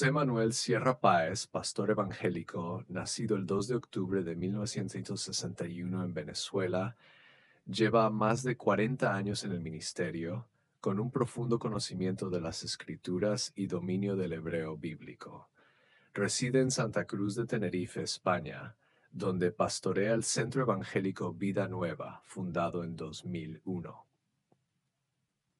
José Manuel Sierra Páez, pastor evangélico, nacido el 2 de octubre de 1961 en Venezuela, lleva más de 40 años en el ministerio, con un profundo conocimiento de las Escrituras y dominio del hebreo bíblico. Reside en Santa Cruz de Tenerife, España, donde pastorea el Centro Evangélico Vida Nueva, fundado en 2001.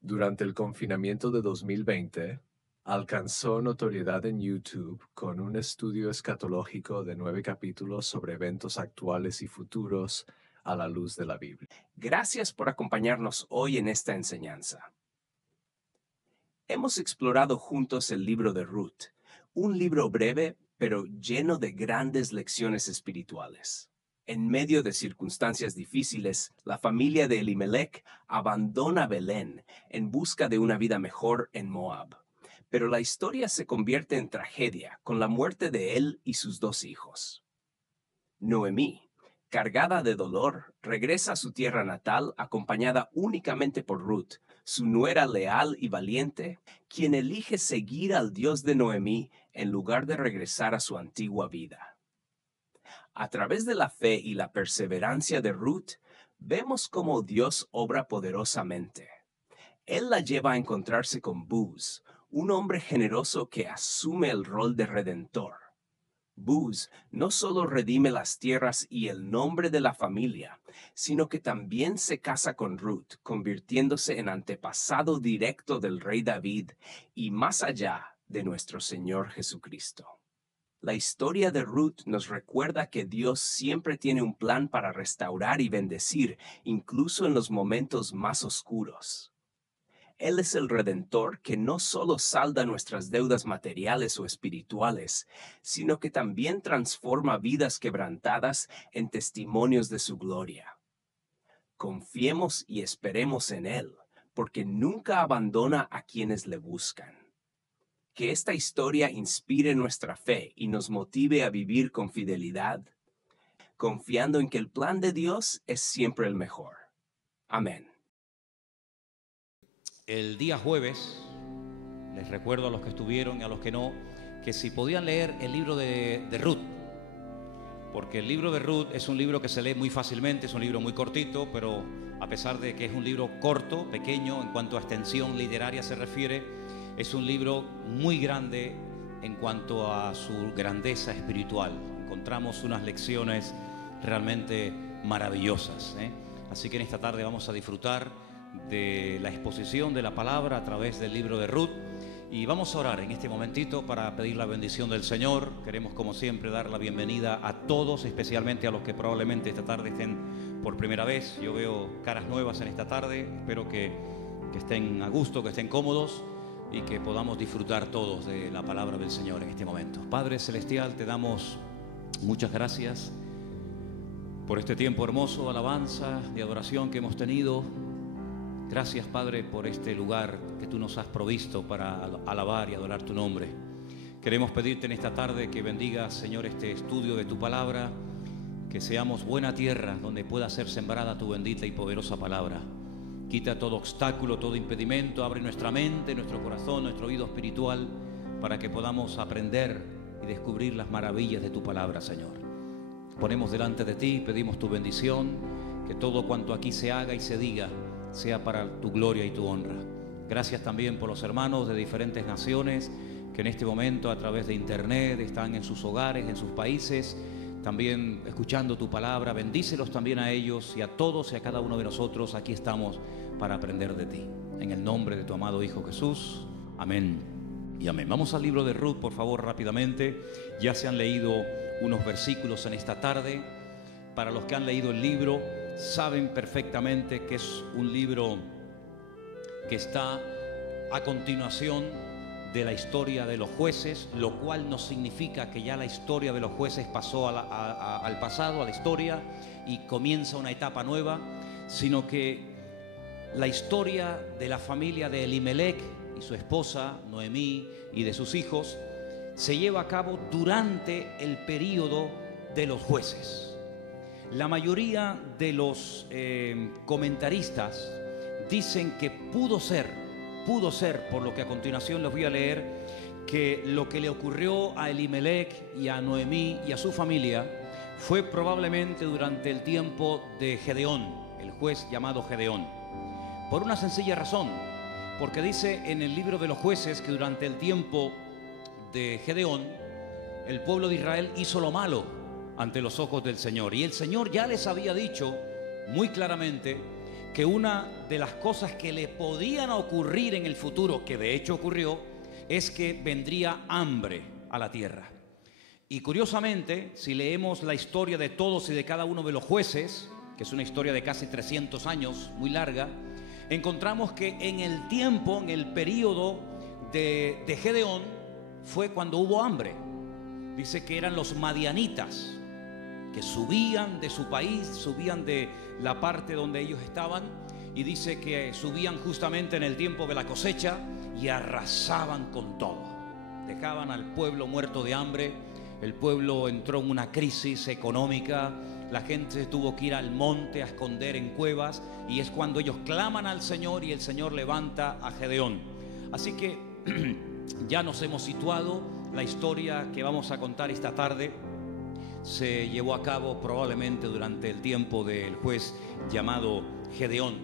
Durante el confinamiento de 2020, alcanzó notoriedad en YouTube con un estudio escatológico de 9 capítulos sobre eventos actuales y futuros a la luz de la Biblia. Gracias por acompañarnos hoy en esta enseñanza. Hemos explorado juntos el libro de Ruth, un libro breve pero lleno de grandes lecciones espirituales. En medio de circunstancias difíciles, la familia de Elimelech abandona Belén en busca de una vida mejor en Moab. Pero la historia se convierte en tragedia con la muerte de él y sus 2 hijos. Noemí, cargada de dolor, regresa a su tierra natal acompañada únicamente por Ruth, su nuera leal y valiente, quien elige seguir al Dios de Noemí en lugar de regresar a su antigua vida. A través de la fe y la perseverancia de Ruth, vemos cómo Dios obra poderosamente. Él la lleva a encontrarse con Booz, un hombre generoso que asume el rol de redentor. Booz no solo redime las tierras y el nombre de la familia, sino que también se casa con Ruth, convirtiéndose en antepasado directo del rey David y más allá de nuestro Señor Jesucristo. La historia de Ruth nos recuerda que Dios siempre tiene un plan para restaurar y bendecir, incluso en los momentos más oscuros. Él es el Redentor que no solo salda nuestras deudas materiales o espirituales, sino que también transforma vidas quebrantadas en testimonios de su gloria. Confiemos y esperemos en Él, porque nunca abandona a quienes le buscan. Que esta historia inspire nuestra fe y nos motive a vivir con fidelidad, confiando en que el plan de Dios es siempre el mejor. Amén. El día jueves, les recuerdo a los que estuvieron y a los que no, que si podían leer el libro de Ruth, porque el libro de Ruth es un libro que se lee muy fácilmente, es un libro muy cortito, pero a pesar de que es un libro corto, pequeño, en cuanto a extensión literaria se refiere, es un libro muy grande en cuanto a su grandeza espiritual. Encontramos unas lecciones realmente maravillosas, ¿eh? Así que en esta tarde vamos a disfrutar de la exposición de la palabra a través del libro de Ruth y vamos a orar en este momentito para pedir la bendición del Señor. Queremos, como siempre, dar la bienvenida a todos, especialmente a los que probablemente esta tarde estén por primera vez. Yo veo caras nuevas en esta tarde, espero que estén a gusto, que estén cómodos y que podamos disfrutar todos de la palabra del Señor en este momento. Padre Celestial, te damos muchas gracias por este tiempo hermoso de alabanza, de adoración que hemos tenido. Gracias, Padre, por este lugar que tú nos has provisto para alabar y adorar tu nombre. Queremos pedirte en esta tarde que bendigas, Señor, este estudio de tu palabra, que seamos buena tierra donde pueda ser sembrada tu bendita y poderosa palabra. Quita todo obstáculo, todo impedimento, abre nuestra mente, nuestro corazón, nuestro oído espiritual, para que podamos aprender y descubrir las maravillas de tu palabra, Señor. Ponemos delante de ti, pedimos tu bendición, que todo cuanto aquí se haga y se diga sea para tu gloria y tu honra. Gracias también por los hermanos de diferentes naciones que en este momento a través de internet están en sus hogares, en sus países, también escuchando tu palabra. Bendícelos también a ellos y a todos y a cada uno de nosotros. Aquí estamos para aprender de ti. En el nombre de tu amado Hijo Jesús. Amén y amén. Vamos al libro de Ruth, por favor, rápidamente. Ya se han leído unos versículos en esta tarde. Para los que han leído el libro, saben perfectamente que es un libro que está a continuación de la historia de los jueces, lo cual no significa que ya la historia de los jueces pasó al pasado, a la historia, y comienza una etapa nueva, sino que la historia de la familia de Elimelech y su esposa Noemí y de sus hijos se lleva a cabo durante el período de los jueces. La mayoría de los comentaristas dicen que pudo ser, por lo que a continuación les voy a leer, que lo que le ocurrió a Elimelech y a Noemí y a su familia fue probablemente durante el tiempo de Gedeón, el juez llamado Gedeón. Por una sencilla razón, porque dice en el libro de los jueces que durante el tiempo de Gedeón, el pueblo de Israel hizo lo malo ante los ojos del Señor. Y el Señor ya les había dicho muy claramente que una de las cosas que le podían ocurrir en el futuro, que de hecho ocurrió, es que vendría hambre a la tierra. Y curiosamente, si leemos la historia de todos y de cada uno de los jueces, que es una historia de casi 300 años, muy larga, encontramos que en el tiempo, en el periodo de Gedeón, fue cuando hubo hambre. Dice que eran los madianitas, que subían de su país, subían de la parte donde ellos estaban, y dice que subían justamente en el tiempo de la cosecha y arrasaban con todo. Dejaban al pueblo muerto de hambre. El pueblo entró en una crisis económica. La gente tuvo que ir al monte a esconder en cuevas, y es cuando ellos claman al Señor y el Señor levanta a Gedeón. Así que ya nos hemos situado. La historia que vamos a contar esta tarde se llevó a cabo probablemente durante el tiempo del juez llamado Gedeón.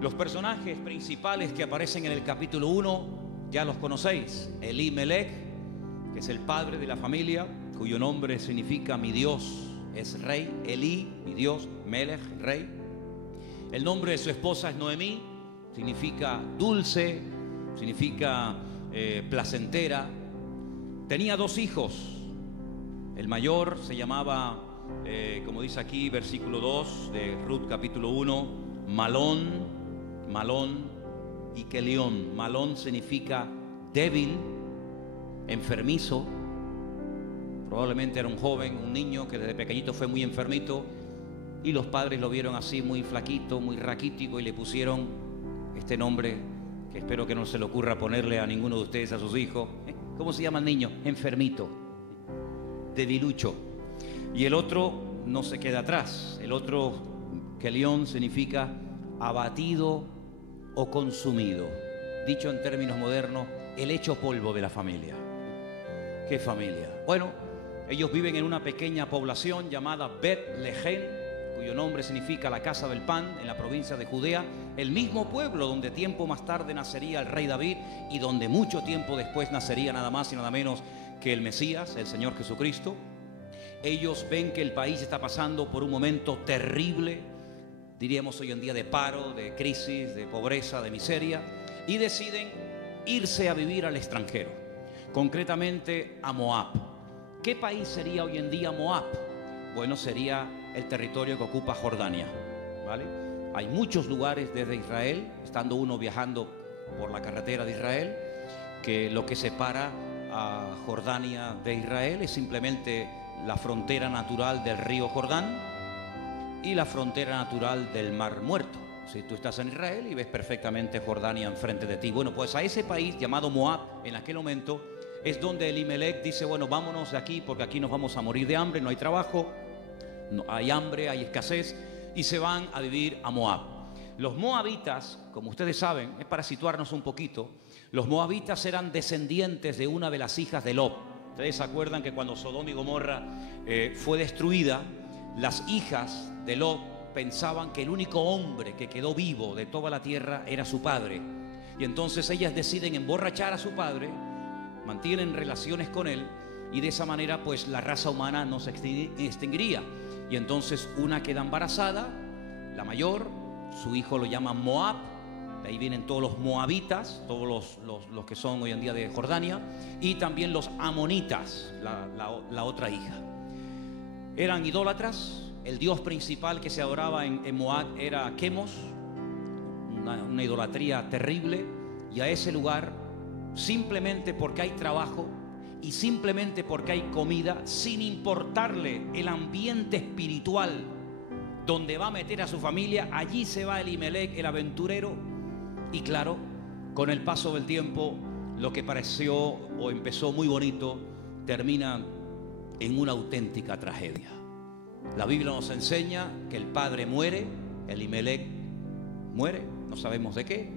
Los personajes principales que aparecen en el capítulo 1 ya los conocéis. Elimelech, que es el padre de la familia, cuyo nombre significa mi Dios es rey. Eli, mi Dios, Melech, rey. El nombre de su esposa es Noemí, significa dulce, significa placentera. Tenía 2 hijos. El mayor se llamaba, como dice aquí, versículo 2 de Ruth capítulo 1, Malón y Kelión. Malón significa débil, enfermizo. Probablemente era un joven, un niño que desde pequeñito fue muy enfermito, y los padres lo vieron así muy flaquito, muy raquítico, y le pusieron este nombre que espero que no se le ocurra ponerle a ninguno de ustedes a sus hijos. ¿Cómo se llama el niño? Enfermito, debilucho. Y el otro no se queda atrás. El otro, Kelión, significa abatido o consumido. Dicho en términos modernos, el hecho polvo de la familia. ¿Qué familia? Bueno, ellos viven en una pequeña población llamada Bet-Lehem, cuyo nombre significa la casa del pan, en la provincia de Judea, el mismo pueblo donde tiempo más tarde nacería el rey David y donde mucho tiempo después nacería nada más y nada menos que el Mesías, el Señor Jesucristo. Ellos ven que el país está pasando por un momento terrible, diríamos hoy en día de paro, de crisis, de pobreza, de miseria, y deciden irse a vivir al extranjero, concretamente a Moab. ¿Qué país sería hoy en día Moab? Bueno, sería el territorio que ocupa Jordania, ¿vale? Hay muchos lugares desde Israel, estando uno viajando por la carretera de Israel, que lo que separa a Jordania de Israel es simplemente la frontera natural del río Jordán y la frontera natural del Mar Muerto. Si tú estás en Israel y ves perfectamente Jordania enfrente de ti. Bueno, pues a ese país llamado Moab, en aquel momento, es donde Elimelech dice, bueno, vámonos de aquí porque aquí nos vamos a morir de hambre, no hay trabajo, no, hay hambre, hay escasez, y se van a vivir a Moab. Los moabitas, como ustedes saben, es para situarnos un poquito, los moabitas eran descendientes de una de las hijas de Lot. Ustedes se acuerdan que cuando Sodoma y Gomorra fue destruida, las hijas de Lot pensaban que el único hombre que quedó vivo de toda la tierra era su padre. Y entonces ellas deciden emborrachar a su padre, mantienen relaciones con él, y de esa manera pues la raza humana no se extinguiría. Y entonces una queda embarazada, la mayor, su hijo lo llama Moab, de ahí vienen todos los moabitas, todos los que son hoy en día de Jordania, y también los amonitas, la otra hija. Eran idólatras. El dios principal que se adoraba en Moab era Quemos, una idolatría terrible, y a ese lugar, simplemente porque hay trabajo y simplemente porque hay comida, sin importarle el ambiente espiritual donde va a meter a su familia, allí se va Elimelech, el aventurero. Y claro, con el paso del tiempo, lo que pareció o empezó muy bonito termina en una auténtica tragedia. La Biblia nos enseña que el padre muere, Elimelech muere, no sabemos de qué.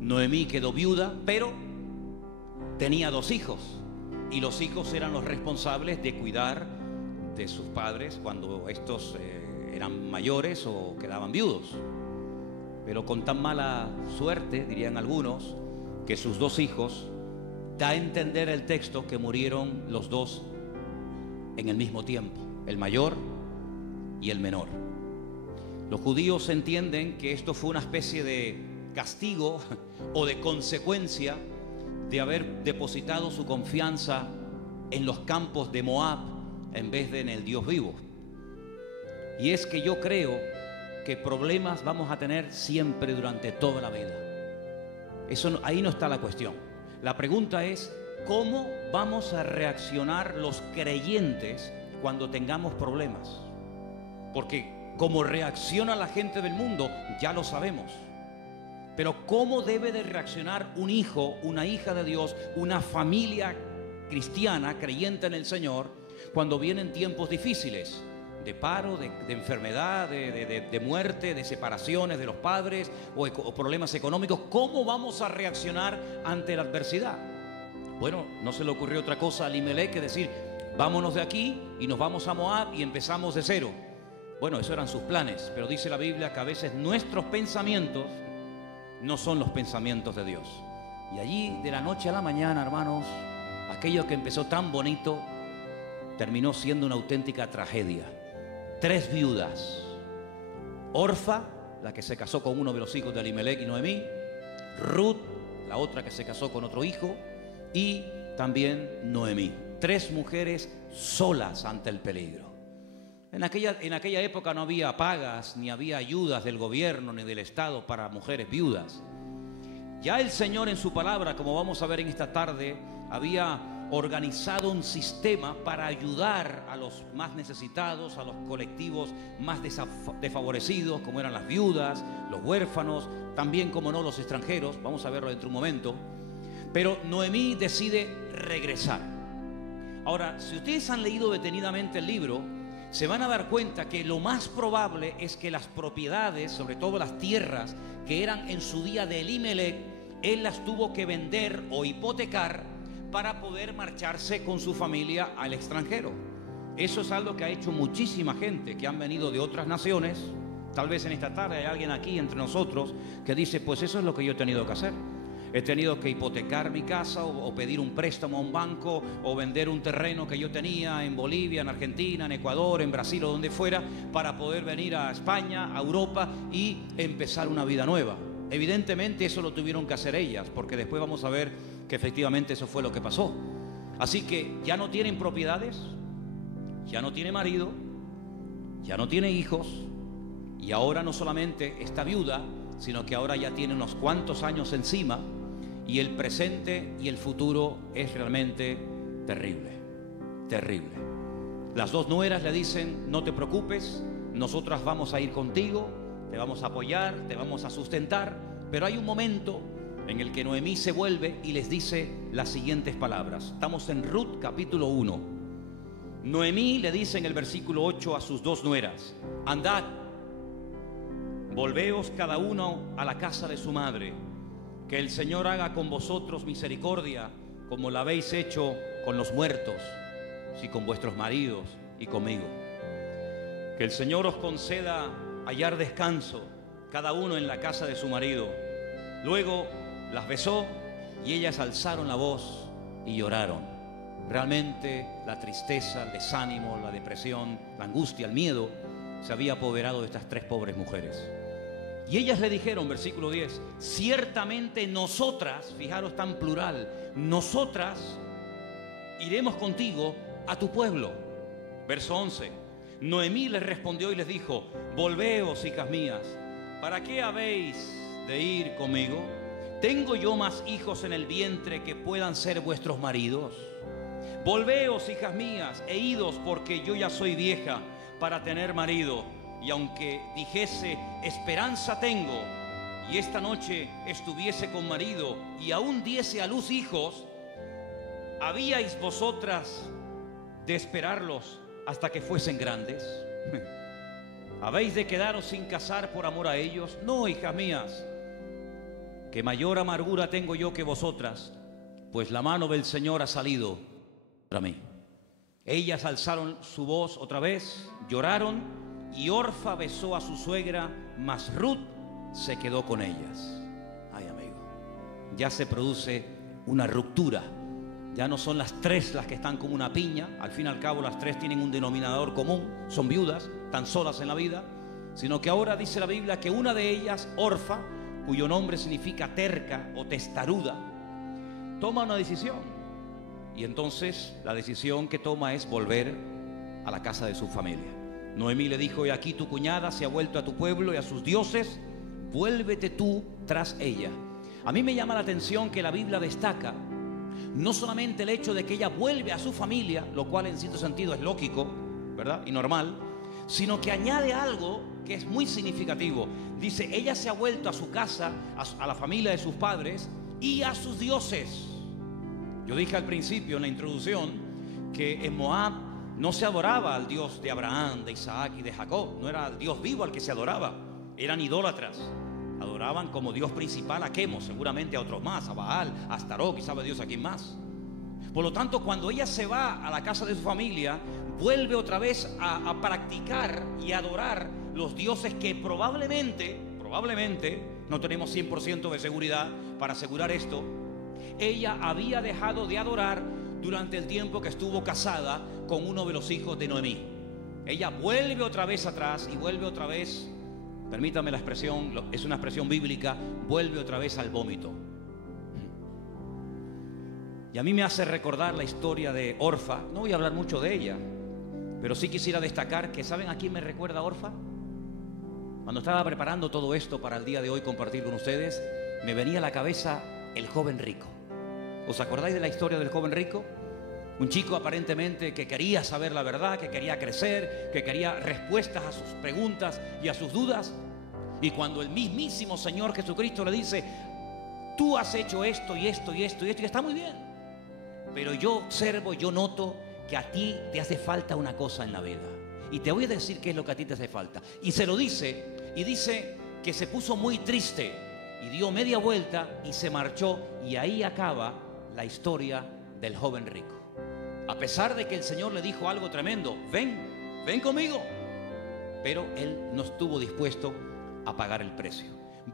Noemí quedó viuda, pero tenía 2 hijos y los hijos eran los responsables de cuidar de sus padres cuando estos eran mayores o quedaban viudos. Pero con tan mala suerte, dirían algunos, que sus 2 hijos, da a entender el texto que murieron los 2 en el mismo tiempo, el mayor y el menor. Los judíos entienden que esto fue una especie de castigo o de consecuencia de haber depositado su confianza en los campos de Moab en vez de en el Dios vivo. Y es que yo creo que problemas vamos a tener siempre durante toda la vida. Eso, ahí no está la cuestión. La pregunta es, ¿cómo vamos a reaccionar los creyentes cuando tengamos problemas? Porque como reacciona la gente del mundo, ya lo sabemos. Pero ¿cómo debe de reaccionar un hijo, una hija de Dios, una familia cristiana, creyente en el Señor, cuando vienen tiempos difíciles? De paro, de enfermedad, de muerte, de separaciones de los padres o problemas económicos. ¿Cómo vamos a reaccionar ante la adversidad? Bueno, no se le ocurrió otra cosa a Elimelec que decir, vámonos de aquí y nos vamos a Moab y empezamos de cero. Bueno, esos eran sus planes, pero dice la Biblia que a veces nuestros pensamientos no son los pensamientos de Dios. Y allí, de la noche a la mañana, hermanos, aquello que empezó tan bonito terminó siendo una auténtica tragedia. 3 viudas: Orfa, la que se casó con uno de los hijos de Elimelec y Noemí; Ruth, la otra que se casó con otro hijo; y también Noemí. 3 mujeres solas ante el peligro. En aquella época no había pagas, ni había ayudas del gobierno ni del Estado para mujeres viudas. Ya el Señor en su palabra, como vamos a ver en esta tarde, había organizado un sistema para ayudar a los más necesitados, a los colectivos más desfavorecidos, como eran las viudas, los huérfanos, también, como no, los extranjeros. Vamos a verlo dentro de un momento. Pero Noemí decide regresar. Ahora, si ustedes han leído detenidamente el libro, se van a dar cuenta que lo más probable es que las propiedades, sobre todo las tierras que eran en su día de Elimelec, él las tuvo que vender o hipotecar para poder marcharse con su familia al extranjero. Eso es algo que ha hecho muchísima gente que han venido de otras naciones. Tal vez en esta tarde hay alguien aquí entre nosotros que dice, pues eso es lo que yo he tenido que hacer. He tenido que hipotecar mi casa o pedir un préstamo a un banco o vender un terreno que yo tenía en Bolivia, en Argentina, en Ecuador, en Brasil o donde fuera, para poder venir a España, a Europa y empezar una vida nueva. Evidentemente eso lo tuvieron que hacer ellas, porque después vamos a ver que efectivamente eso fue lo que pasó. Así que ya no tienen propiedades, ya no tiene marido, ya no tiene hijos, y ahora no solamente está viuda, sino que ahora ya tiene unos cuantos años encima, y el presente y el futuro es realmente terrible, terrible. Las 2 nueras le dicen, no te preocupes, nosotras vamos a ir contigo, te vamos a apoyar, te vamos a sustentar. Pero hay un momento en el que Noemí se vuelve y les dice las siguientes palabras. Estamos en Ruth capítulo 1. Noemí le dice en el versículo 8 a sus 2 nueras, andad, volveos cada uno a la casa de su madre, que el Señor haga con vosotros misericordia, como la habéis hecho con los muertos, sí, con vuestros maridos y conmigo. Que el Señor os conceda hallar descanso, cada uno en la casa de su marido. Luego las besó y ellas alzaron la voz y lloraron. Realmente la tristeza, el desánimo, la depresión, la angustia, el miedo se había apoderado de estas 3 pobres mujeres. Y ellas le dijeron, versículo 10, ciertamente nosotras, fijaros tan plural, nosotras iremos contigo a tu pueblo. Verso 11, Noemí les respondió y les dijo, volveos, hijas mías, ¿para qué habéis de ir conmigo? ¿Tengo yo más hijos en el vientre que puedan ser vuestros maridos? Volveos, hijas mías, e idos, porque yo ya soy vieja para tener marido. Y aunque dijese, esperanza tengo, y esta noche estuviese con marido, y aún diese a luz hijos, ¿habíais vosotras de esperarlos hasta que fuesen grandes? ¿Habéis de quedaros sin casar por amor a ellos? No, hijas mías, que mayor amargura tengo yo que vosotras. pues la mano del Señor ha salido contra mí. Ellas alzaron su voz otra vez, lloraron, y Orfa besó a su suegra, mas Ruth se quedó con ellas. Ay, amigo, ya se produce una ruptura. Ya no son las tres las que están como una piña. Al fin y al cabo las tres tienen un denominador común, son viudas, tan solas en la vida. Sino que ahora dice la Biblia que una de ellas, Orfa, cuyo nombre significa terca o testaruda, toma una decisión. Y entonces la decisión que toma es volver a la casa de su familia. Noemí le dijo: he aquí tu cuñada se ha vuelto a tu pueblo y a sus dioses, vuélvete tú tras ella. A mí me llama la atención que la Biblia destaca no solamente el hecho de que ella vuelve a su familia, lo cual en cierto sentido es lógico, ¿verdad? Y normal, sino que añade algo que es muy significativo. Dice: ella se ha vuelto a su casa, a la familia de sus padres y a sus dioses. Yo dije al principio en la introducción que en Moab no se adoraba al Dios de Abraham, de Isaac y de Jacob. No era el Dios vivo al que se adoraba. Eran idólatras. Adoraban como Dios principal a Quemos, seguramente a otros más, a Baal, a Astarot y sabe Dios a quién más. Por lo tanto, cuando ella se va a la casa de su familia, vuelve otra vez a practicar y a adorar los dioses que probablemente, no tenemos 100% de seguridad para asegurar esto, ella había dejado de adorar durante el tiempo que estuvo casada con uno de los hijos de Noemí. Ella vuelve otra vez atrás y vuelve otra vez, permítame la expresión, es una expresión bíblica, vuelve otra vez al vómito. Y a mí me hace recordar la historia de Orfa. No voy a hablar mucho de ella, pero sí quisiera destacar que, ¿saben a quién me recuerda Orfa? Cuando estaba preparando todo esto para el día de hoy compartir con ustedes, me venía a la cabeza el joven rico. ¿Os acordáis de la historia del joven rico? Un chico aparentemente que quería saber la verdad, que quería crecer, que quería respuestas a sus preguntas y a sus dudas. Y cuando el mismísimo Señor Jesucristo le dice: tú has hecho esto y esto y esto y esto, y está muy bien, pero yo observo, yo noto que a ti te hace falta una cosa en la vida. Y te voy a decir qué es lo que a ti te hace falta. Y se lo dice, y dice que se puso muy triste y dio media vuelta y se marchó. Y ahí acaba la historia del joven rico. A pesar de que el Señor le dijo algo tremendo: ven conmigo, pero él no estuvo dispuesto a pagar el precio.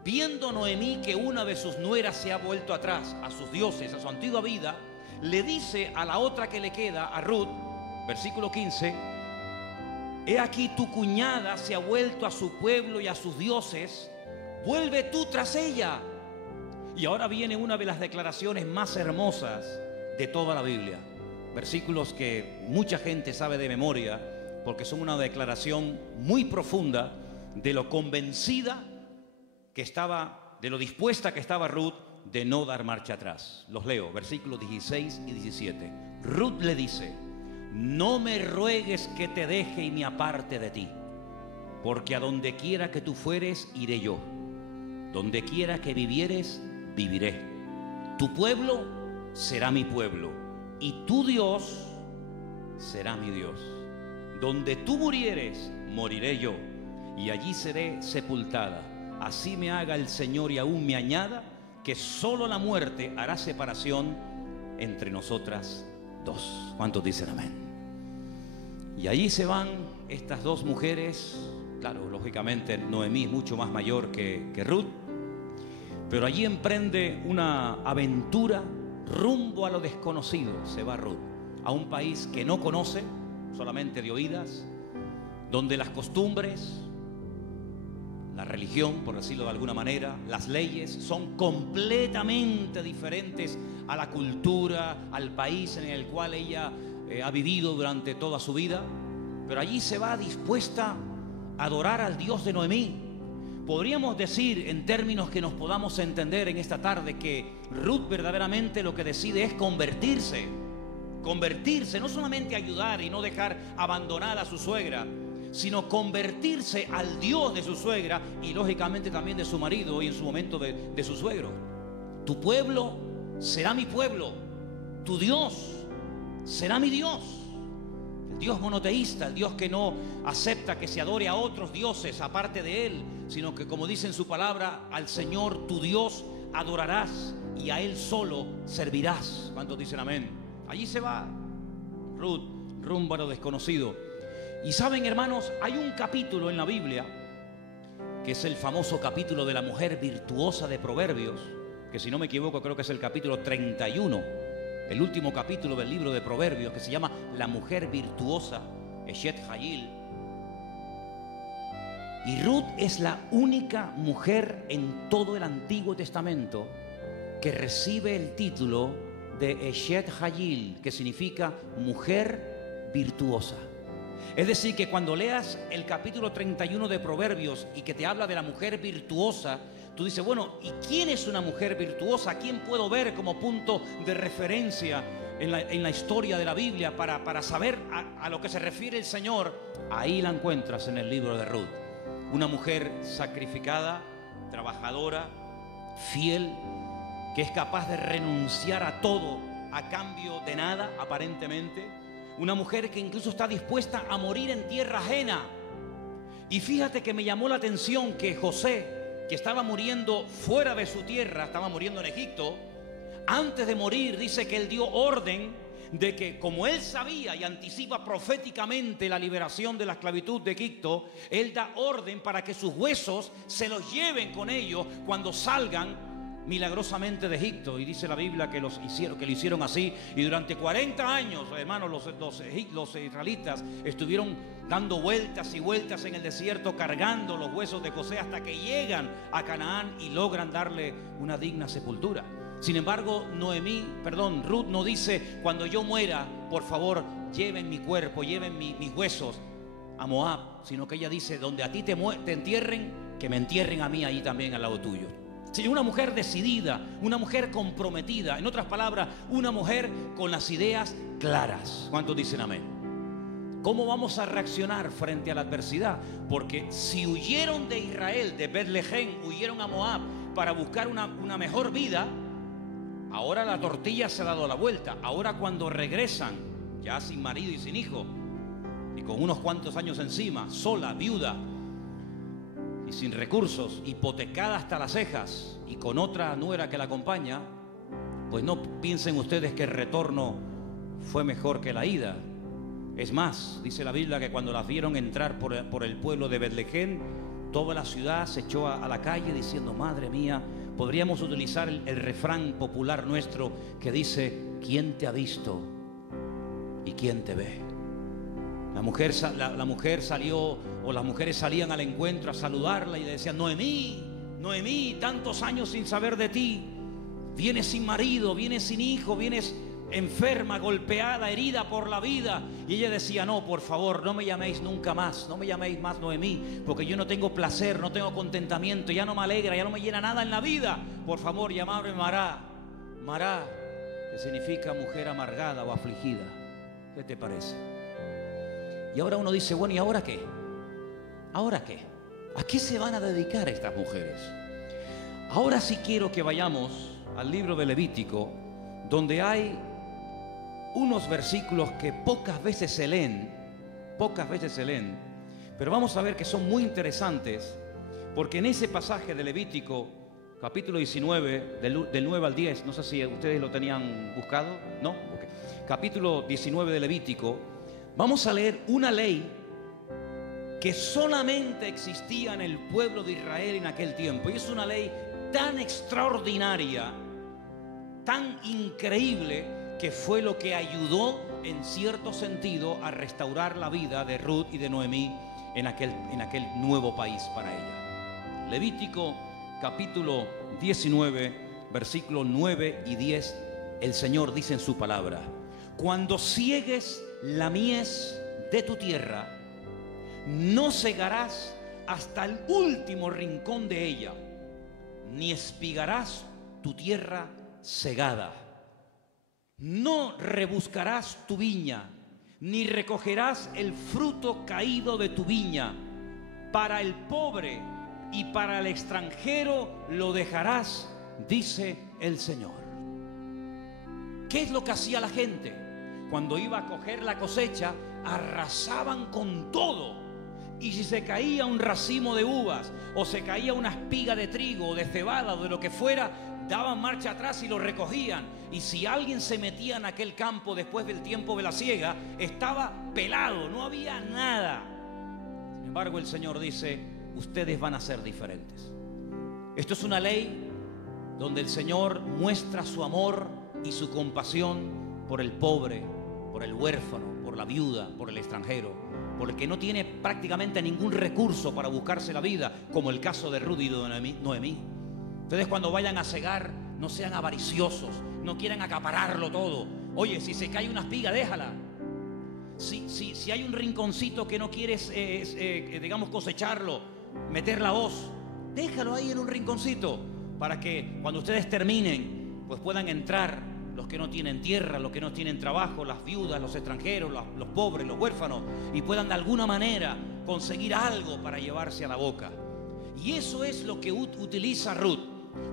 Viendo Noemí que una de sus nueras se ha vuelto atrás a sus dioses, a su antigua vida, le dice a la otra que le queda, a Ruth, versículo 15: he aquí tu cuñada se ha vuelto a su pueblo y a sus dioses, vuelve tú tras ella. Y ahora viene una de las declaraciones más hermosas de toda la Biblia. Versículos que mucha gente sabe de memoria, porque son una declaración muy profunda de lo convencida que estaba, de lo dispuesta que estaba Ruth de no dar marcha atrás. Los leo, versículos 16 y 17. Ruth le dice: no me ruegues que te deje y me aparte de ti, porque a donde quiera que tú fueres, iré yo. Donde quiera que vivieres, viviré. Tu pueblo será mi pueblo y tu Dios será mi Dios. Donde tú murieres, moriré yo, y allí seré sepultada. Así me haga el Señor y aún me añada, que solo la muerte hará separación entre nosotras dos. ¿Cuántos dicen amén? Y allí se van estas dos mujeres. Claro, lógicamente Noemí es mucho más mayor que Ruth, pero allí emprende una aventura rumbo a lo desconocido. Se va Ruth a un país que no conoce, solamente de oídas, donde las costumbres, la religión, por decirlo de alguna manera, las leyes son completamente diferentes a la cultura, al país en el cual ella ha vivido durante toda su vida. Pero allí se va dispuesta a adorar al Dios de Noemí. Podríamos decir, en términos que nos podamos entender en esta tarde, que Ruth verdaderamente lo que decide es convertirse, no solamente ayudar y no dejar abandonada a su suegra, sino convertirse al Dios de su suegra y lógicamente también de su marido y en su momento de su suegro. Tu pueblo será mi pueblo, tu Dios será mi Dios. El Dios monoteísta, el Dios que no acepta que se adore a otros dioses aparte de Él, sino que, como dice en su palabra, al Señor tu Dios adorarás y a Él solo servirás. ¿Cuántos dicen amén? Allí se va Ruth rumbo a lo desconocido. Y saben, hermanos, hay un capítulo en la Biblia que es el famoso capítulo de la mujer virtuosa de Proverbios, que si no me equivoco creo que es el capítulo 31, el último capítulo del libro de Proverbios, que se llama La mujer virtuosa, Eshet Hayil. Y Ruth es la única mujer en todo el Antiguo Testamento que recibe el título de Eshet Hayil, que significa mujer virtuosa. Es decir, que cuando leas el capítulo 31 de Proverbios y que te habla de la mujer virtuosa, tú dices, bueno, ¿y quién es una mujer virtuosa? ¿A quién puedo ver como punto de referencia en la historia de la Biblia para saber a lo que se refiere el Señor? Ahí la encuentras en el libro de Ruth. Una mujer sacrificada, trabajadora, fiel, que es capaz de renunciar a todo a cambio de nada, aparentemente. Una mujer que incluso está dispuesta a morir en tierra ajena. Y fíjate que me llamó la atención que José, que estaba muriendo fuera de su tierra, estaba muriendo en Egipto, antes de morir dice que él dio orden de que, como él sabía y anticipa proféticamente la liberación de la esclavitud de Egipto, él da orden para que sus huesos se los lleven con ellos cuando salgan milagrosamente de Egipto. Y dice la Biblia que lo hicieron así. Y durante 40 años, hermanos, los israelitas estuvieron dando vueltas y vueltas en el desierto, cargando los huesos de José hasta que llegan a Canaán y logran darle una digna sepultura. Sin embargo, Ruth no dice, cuando yo muera, por favor, lleven mi cuerpo, lleven mis huesos a Moab, sino que ella dice, donde a ti te entierren, que me entierren a mí allí también al lado tuyo. Sí, una mujer decidida, una mujer comprometida, en otras palabras, una mujer con las ideas claras. ¿Cuántos dicen amén? ¿Cómo vamos a reaccionar frente a la adversidad? Porque si huyeron de Israel, de Betlehem, huyeron a Moab para buscar una mejor vida, ahora la tortilla se ha dado la vuelta. Ahora cuando regresan, ya sin marido y sin hijo, y con unos cuantos años encima, sola, viuda, y sin recursos, hipotecada hasta las cejas y con otra nuera que la acompaña, pues no piensen ustedes que el retorno fue mejor que la ida. Es más, dice la Biblia que cuando las vieron entrar por el pueblo de Betlehem, toda la ciudad se echó a la calle diciendo, madre mía, podríamos utilizar el refrán popular nuestro que dice, ¿quién te ha visto y quién te ve? La mujer salió, o las mujeres salían al encuentro a saludarla y le decían, Noemí, Noemí, tantos años sin saber de ti, vienes sin marido, vienes sin hijo, vienes enferma, golpeada, herida por la vida. Y ella decía, no, por favor, no me llaméis nunca más, no me llaméis más Noemí, porque yo no tengo placer, no tengo contentamiento, ya no me alegra, ya no me llena nada en la vida. Por favor, llamadme Mará, Mará, que significa mujer amargada o afligida. ¿Qué te parece? Y ahora uno dice, bueno, ¿y ahora qué? ¿Ahora qué? ¿A qué se van a dedicar estas mujeres? Ahora sí quiero que vayamos al libro de Levítico, donde hay unos versículos que pocas veces se leen, pero vamos a ver que son muy interesantes, porque en ese pasaje de Levítico, capítulo 19, del 9 al 10, no sé si ustedes lo tenían buscado, ¿no? Okay. Capítulo 19 de Levítico, vamos a leer una ley que solamente existía en el pueblo de Israel en aquel tiempo. Y es una ley tan extraordinaria, tan increíble, que fue lo que ayudó en cierto sentido a restaurar la vida de Ruth y de Noemí en aquel nuevo país para ella. Levítico capítulo 19, versículos 9 y 10, el Señor dice en su palabra, cuando ciegues la mies de tu tierra, no cegarás hasta el último rincón de ella, ni espigarás tu tierra cegada. No rebuscarás tu viña, ni recogerás el fruto caído de tu viña. Para el pobre y para el extranjero lo dejarás, dice el Señor. ¿Qué es lo que hacía la gente? Cuando iba a coger la cosecha, arrasaban con todo. Y si se caía un racimo de uvas, o se caía una espiga de trigo, o de cebada, o de lo que fuera, daban marcha atrás y lo recogían. Y si alguien se metía en aquel campo después del tiempo de la siega, estaba pelado, no había nada. Sin embargo, el Señor dice: ustedes van a ser diferentes. Esto es una ley donde el Señor muestra su amor y su compasión por el pobre, por el huérfano, por la viuda, por el extranjero, por el que no tiene prácticamente ningún recurso para buscarse la vida, como el caso de Ruth y de Noemí. Ustedes, cuando vayan a segar, no sean avariciosos, no quieran acapararlo todo. Oye, si se cae una espiga, déjala. Si hay un rinconcito que no quieres, digamos, cosecharlo, meter la hoz, déjalo ahí en un rinconcito, para que cuando ustedes terminen, pues puedan entrar los que no tienen tierra, los que no tienen trabajo, las viudas, los extranjeros, los pobres, los huérfanos, y puedan de alguna manera conseguir algo para llevarse a la boca. Y eso es lo que utiliza Ruth.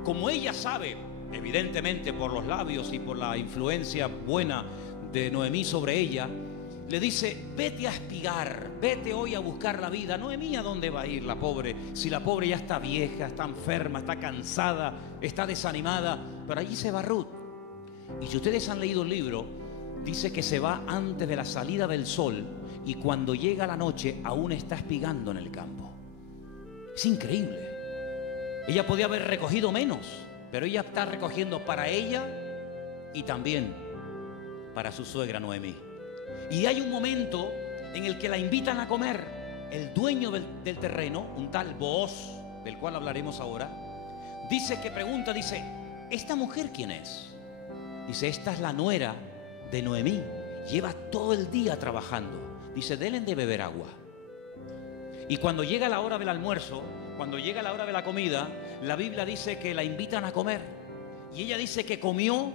Como ella sabe, evidentemente por los labios y por la influencia buena de Noemí sobre ella, le dice: vete a espigar, vete hoy a buscar la vida. Noemí, ¿a dónde va a ir la pobre? Si la pobre ya está vieja, está enferma, está cansada, está desanimada. Pero allí se va Ruth. Y si ustedes han leído el libro, dice que se va antes de la salida del sol, y cuando llega la noche aún está espigando en el campo. Es increíble. Ella podía haber recogido menos, pero ella está recogiendo para ella y también para su suegra Noemí. Y hay un momento en el que la invitan a comer. El dueño del terreno, un tal Booz, del cual hablaremos ahora, dice dice: ¿esta mujer quién es? Dice: esta es la nuera de Noemí, lleva todo el día trabajando. Dice: denle de beber agua. Y cuando llega la hora del almuerzo, cuando llega la hora de la comida, la Biblia dice que la invitan a comer. Y ella dice que comió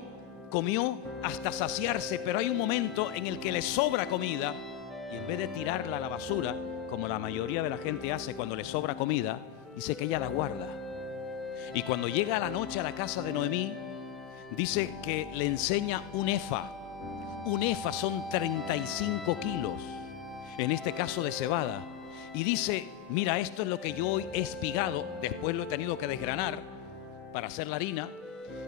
hasta saciarse, pero hay un momento en el que le sobra comida, y en vez de tirarla a la basura, como la mayoría de la gente hace cuando le sobra comida, dice que ella la guarda. Y cuando llega a la noche a la casa de Noemí, dice que le enseña un efa. Un efa son 35 kilos, en este caso de cebada. Y dice: mira, esto es lo que yo hoy he espigado, después lo he tenido que desgranar para hacer la harina.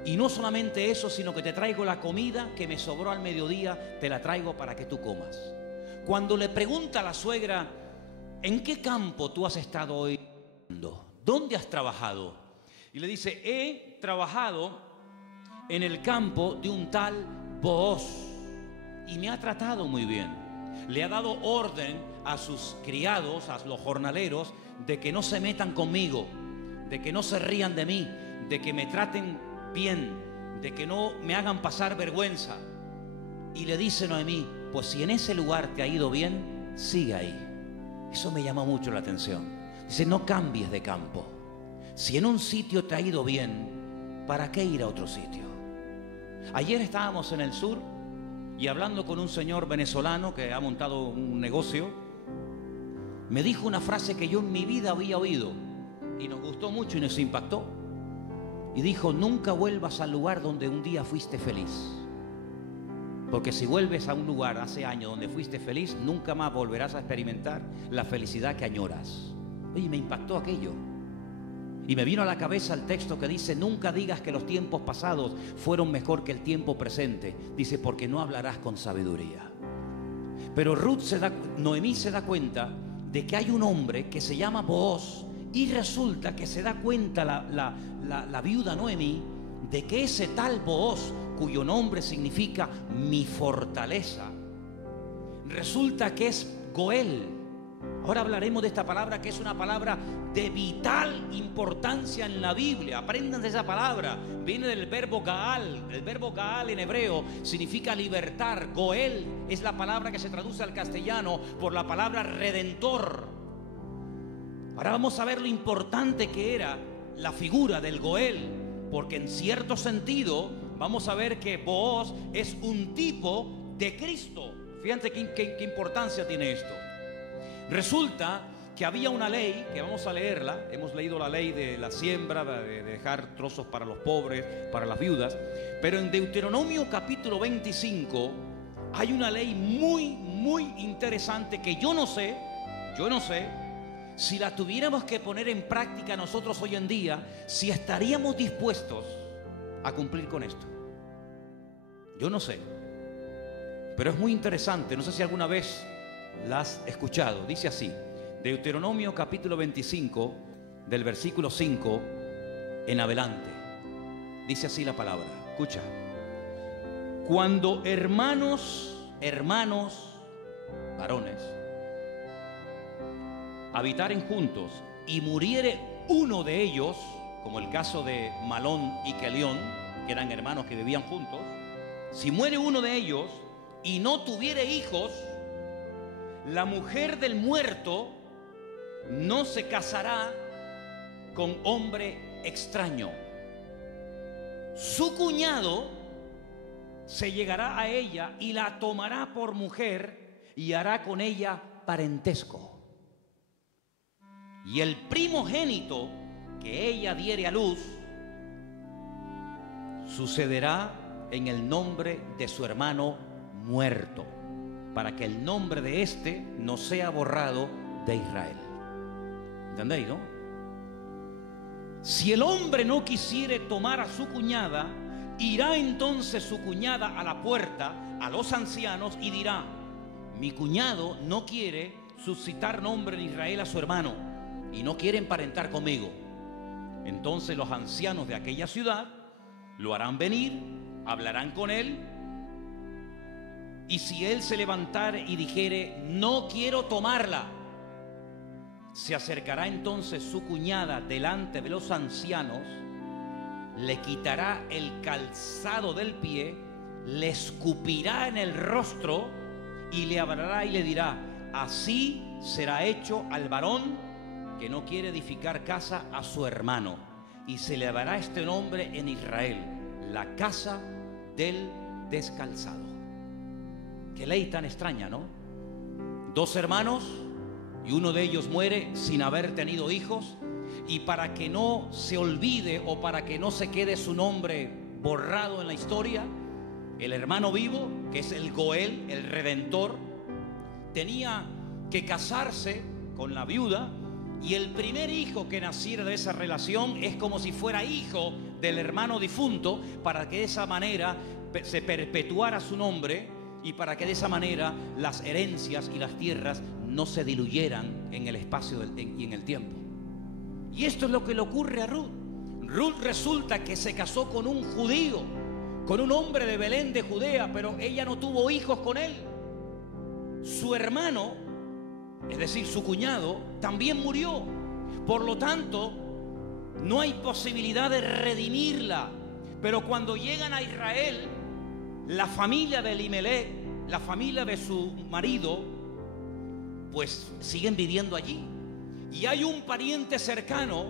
Y no solamente eso, sino que te traigo la comida que me sobró al mediodía, te la traigo para que tú comas. Cuando le pregunta a la suegra: ¿en qué campo tú has estado hoy? ¿Dónde has trabajado? Y le dice: he trabajado en el campo de un tal Booz, y me ha tratado muy bien. Le ha dado orden a sus criados, a los jornaleros, de que no se metan conmigo, de que no se rían de mí, de que me traten bien, de que no me hagan pasar vergüenza. Y le dice Noemí: pues si en ese lugar te ha ido bien, sigue ahí. Eso me llamó mucho la atención. Dice: no cambies de campo. Si en un sitio te ha ido bien, ¿para qué ir a otro sitio? Ayer estábamos en el sur y hablando con un señor venezolano que ha montado un negocio. Me dijo una frase que yo en mi vida había oído y nos gustó mucho y nos impactó. Y dijo: nunca vuelvas al lugar donde un día fuiste feliz, porque si vuelves a un lugar hace años donde fuiste feliz, nunca más volverás a experimentar la felicidad que añoras. Oye, me impactó aquello. Y me vino a la cabeza el texto que dice: nunca digas que los tiempos pasados fueron mejor que el tiempo presente. Dice: porque no hablarás con sabiduría. Pero Noemí se da cuenta de que hay un hombre que se llama Booz. Y resulta que se da cuenta la viuda Noemí de que ese tal Booz, cuyo nombre significa mi fortaleza, resulta que es Goel. Ahora hablaremos de esta palabra, que es una palabra de vital importancia en la Biblia. Aprendan de esa palabra. Viene del verbo Gaal. El verbo Gaal en hebreo significa libertar. Goel es la palabra que se traduce al castellano por la palabra redentor. Ahora vamos a ver lo importante que era la figura del Goel, porque en cierto sentido vamos a ver que Booz es un tipo de Cristo. Fíjense qué importancia tiene esto. Resulta que había una ley, que vamos a leerla. Hemos leído la ley de la siembra, de dejar trozos para los pobres, para las viudas. Pero en Deuteronomio capítulo 25 hay una ley muy interesante que yo no sé si la tuviéramos que poner en práctica nosotros hoy en día, si estaríamos dispuestos a cumplir con esto? Yo no sé, pero es muy interesante. No sé si alguna vez la has escuchado. Dice así, Deuteronomio capítulo 25, del versículo 5 en adelante. Dice así la palabra, escucha. Cuando hermanos, varones, habitaren juntos y muriere uno de ellos, como el caso de Malón y Kelión, que eran hermanos que vivían juntos, si muere uno de ellos y no tuviere hijos, la mujer del muerto no se casará con hombre extraño. Su cuñado se llegará a ella y la tomará por mujer y hará con ella parentesco. Y el primogénito que ella diere a luz sucederá en el nombre de su hermano muerto, para que el nombre de éste no sea borrado de Israel. ¿Entendéis, no? Si el hombre no quisiere tomar a su cuñada, irá entonces su cuñada a la puerta, a los ancianos, y dirá: mi cuñado no quiere suscitar nombre en Israel a su hermano y no quiere emparentar conmigo. Entonces los ancianos de aquella ciudad lo harán venir, hablarán con él, y si él se levantare y dijere: no quiero tomarla, se acercará entonces su cuñada delante de los ancianos, le quitará el calzado del pie, le escupirá en el rostro y le hablará y le dirá: así será hecho al varón que no quiere edificar casa a su hermano, y se le dará este nombre en Israel: la casa del descalzado. Qué ley tan extraña, ¿no? Dos hermanos y uno de ellos muere sin haber tenido hijos, y para que no se olvide o para que no se quede su nombre borrado en la historia, el hermano vivo, que es el Goel, el Redentor, tenía que casarse con la viuda, y el primer hijo que naciera de esa relación es como si fuera hijo del hermano difunto, para que de esa manera se perpetuara su nombre y para que de esa manera las herencias y las tierras no se diluyeran en el espacio y en el tiempo. Y esto es lo que le ocurre a Ruth. Ruth resulta que se casó con un judío, con un hombre de Belén de Judea, pero ella no tuvo hijos con él. Su hermano, es decir, su cuñado, también murió. Por lo tanto, no hay posibilidad de redimirla. Pero cuando llegan a Israel, la familia de Elimelech, la familia de su marido, pues siguen viviendo allí. Y hay un pariente cercano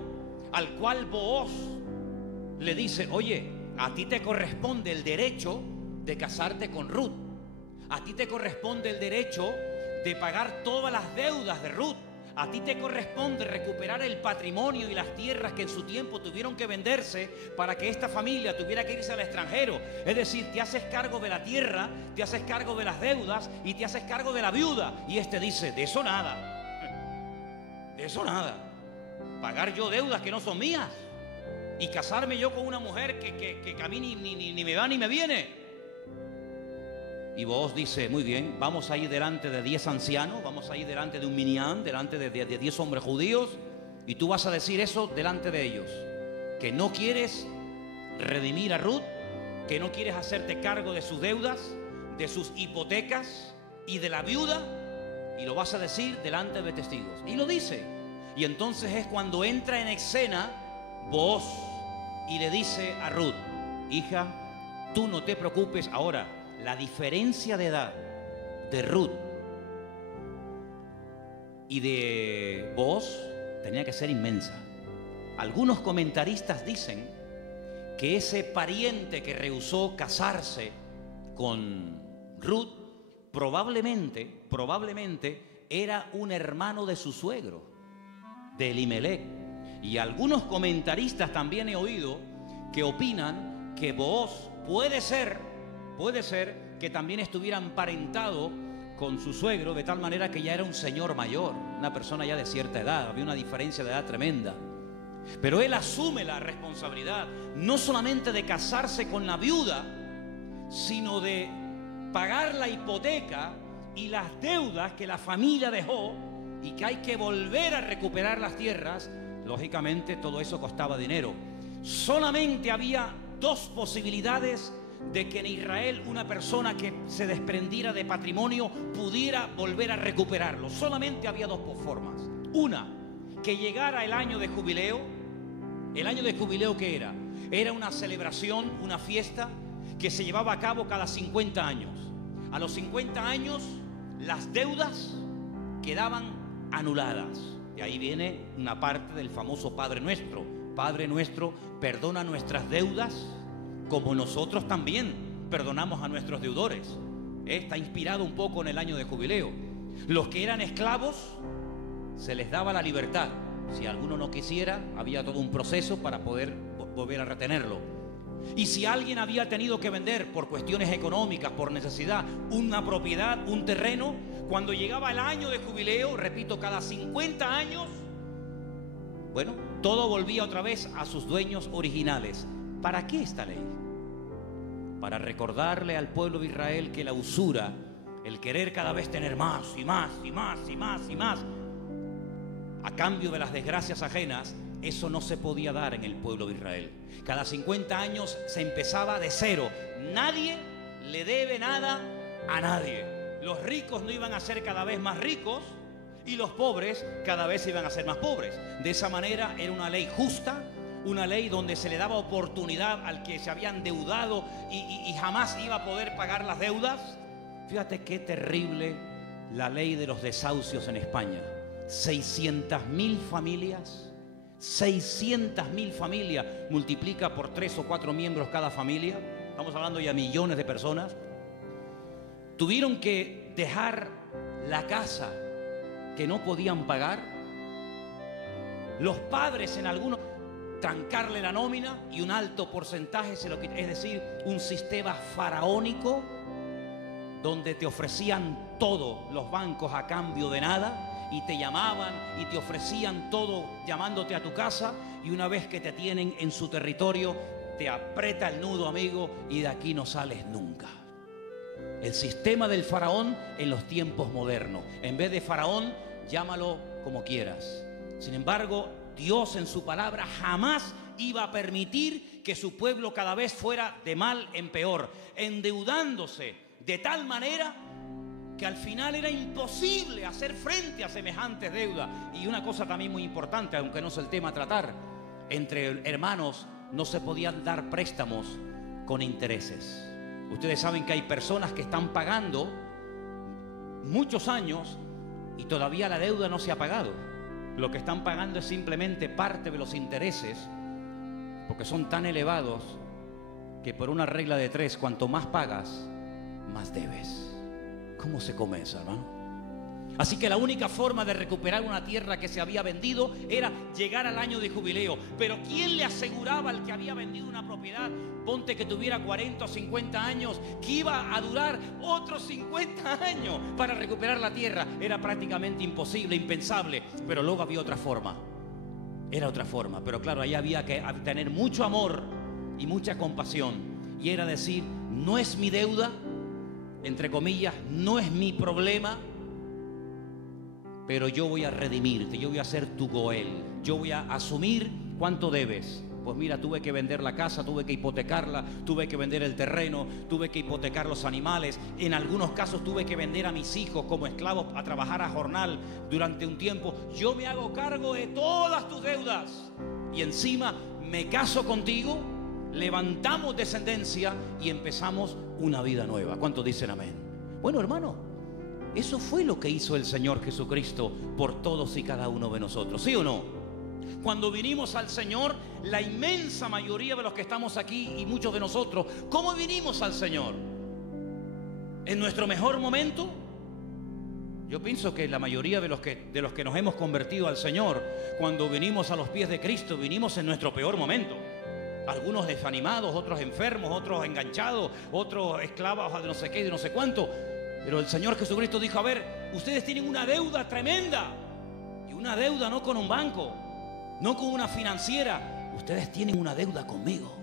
al cual Booz le dice: oye, a ti te corresponde el derecho de casarte con Ruth. A ti te corresponde el derecho de pagar todas las deudas de Ruth. A ti te corresponde recuperar el patrimonio y las tierras que en su tiempo tuvieron que venderse para que esta familia tuviera que irse al extranjero. Es decir, te haces cargo de la tierra, te haces cargo de las deudas y te haces cargo de la viuda. Y este dice: de eso nada, de eso nada. Pagar yo deudas que no son mías y casarme yo con una mujer que a mí ni me va ni me viene. Y Booz dice: muy bien, vamos a ir delante de 10 ancianos, vamos a ir delante de un minián, delante de 10 hombres judíos, y tú vas a decir eso delante de ellos, que no quieres redimir a Ruth, que no quieres hacerte cargo de sus deudas, de sus hipotecas y de la viuda, y lo vas a decir delante de testigos. Y lo dice. Y entonces es cuando entra en escena Booz y le dice a Ruth: hija, tú no te preocupes. Ahora, la diferencia de edad de Ruth y de Booz tenía que ser inmensa. Algunos comentaristas dicen que ese pariente que rehusó casarse con Ruth probablemente era un hermano de su suegro, de Elimelech. Y algunos comentaristas también he oído que opinan que Booz puede ser que también estuviera emparentado con su suegro, de tal manera que ya era un señor mayor, una persona ya de cierta edad. Había una diferencia de edad tremenda. Pero él asume la responsabilidad no solamente de casarse con la viuda, sino de pagar la hipoteca y las deudas que la familia dejó y que hay que volver a recuperar las tierras. Lógicamente todo eso costaba dinero. Solamente había dos posibilidades de que en Israel una persona que se desprendiera de patrimonio pudiera volver a recuperarlo. Solamente había dos formas. Una, que llegara el año de jubileo. ¿El año de jubileo qué era? Era una celebración, una fiesta que se llevaba a cabo cada 50 años. A los 50 años las deudas quedaban anuladas. Y ahí viene una parte del famoso Padre Nuestro. Padre Nuestro, perdona nuestras deudas como nosotros también perdonamos a nuestros deudores. Está inspirado un poco en el año de jubileo. Los que eran esclavos se les daba la libertad. Si alguno no quisiera, había todo un proceso para poder volver a retenerlo. Y si alguien había tenido que vender por cuestiones económicas, por necesidad, una propiedad, un terreno, cuando llegaba el año de jubileo, repito, cada 50 años, bueno, todo volvía otra vez a sus dueños originales. ¿Para qué esta ley? Para recordarle al pueblo de Israel que la usura, el querer cada vez tener más y más y más y más y más, a cambio de las desgracias ajenas, eso no se podía dar en el pueblo de Israel. Cada 50 años se empezaba de cero. Nadie le debe nada a nadie. Los ricos no iban a ser cada vez más ricos y los pobres cada vez iban a ser más pobres. De esa manera era una ley justa, una ley donde se le daba oportunidad al que se había endeudado y jamás iba a poder pagar las deudas. Fíjate qué terrible la ley de los desahucios en España. 600.000 familias, 600.000 familias, multiplica por 3 o 4 miembros cada familia, estamos hablando ya de millones de personas, tuvieron que dejar la casa que no podían pagar, los padres en algunos trancarle la nómina y un alto porcentaje se lo quitaron. Es decir, un sistema faraónico donde te ofrecían todo los bancos a cambio de nada. Y te llamaban y te ofrecían todo llamándote a tu casa, y una vez que te tienen en su territorio te aprieta el nudo, amigo, y de aquí no sales nunca. El sistema del faraón en los tiempos modernos. En vez de faraón, llámalo como quieras. Sin embargo, Dios en su palabra jamás iba a permitir que su pueblo cada vez fuera de mal en peor, endeudándose de tal manera que al final era imposible hacer frente a semejantes deudas. Y una cosa también muy importante, aunque no es el tema a tratar, entre hermanos no se podían dar préstamos con intereses. Ustedes saben que hay personas que están pagando muchos años y todavía la deuda no se ha pagado. Lo que están pagando es simplemente parte de los intereses, porque son tan elevados que por una regla de 3, cuanto más pagas, más debes. ¿Cómo se come eso, hermano? Así que la única forma de recuperar una tierra que se había vendido era llegar al año de jubileo. Pero ¿quién le aseguraba al que había vendido una propiedad, ponte que tuviera 40 o 50 años, que iba a durar otros 50 años para recuperar la tierra? Era prácticamente imposible, impensable. Pero luego había otra forma. Era otra forma. Pero claro, ahí había que tener mucho amor y mucha compasión. Y era decir, no es mi deuda, entre comillas, no es mi problema, pero yo voy a redimirte, yo voy a ser tu Goel, yo voy a asumir cuánto debes. Pues mira, tuve que vender la casa, tuve que hipotecarla, tuve que vender el terreno, tuve que hipotecar los animales, en algunos casos tuve que vender a mis hijos como esclavos a trabajar a jornal durante un tiempo. Yo me hago cargo de todas tus deudas y encima me caso contigo, levantamos descendencia y empezamos una vida nueva. ¿Cuántos dicen amén? Bueno, hermano, eso fue lo que hizo el Señor Jesucristo por todos y cada uno de nosotros, ¿sí o no? Cuando vinimos al Señor, la inmensa mayoría de los que estamos aquí y muchos de nosotros, ¿cómo vinimos al Señor? ¿En nuestro mejor momento? Yo pienso que la mayoría de los que nos hemos convertido al Señor, cuando vinimos a los pies de Cristo, vinimos en nuestro peor momento. Algunos desanimados, otros enfermos, otros enganchados, otros esclavos de no sé qué, de no sé cuánto. Pero el Señor Jesucristo dijo, a ver, ustedes tienen una deuda tremenda. Y una deuda no con un banco, no con una financiera. Ustedes tienen una deuda conmigo.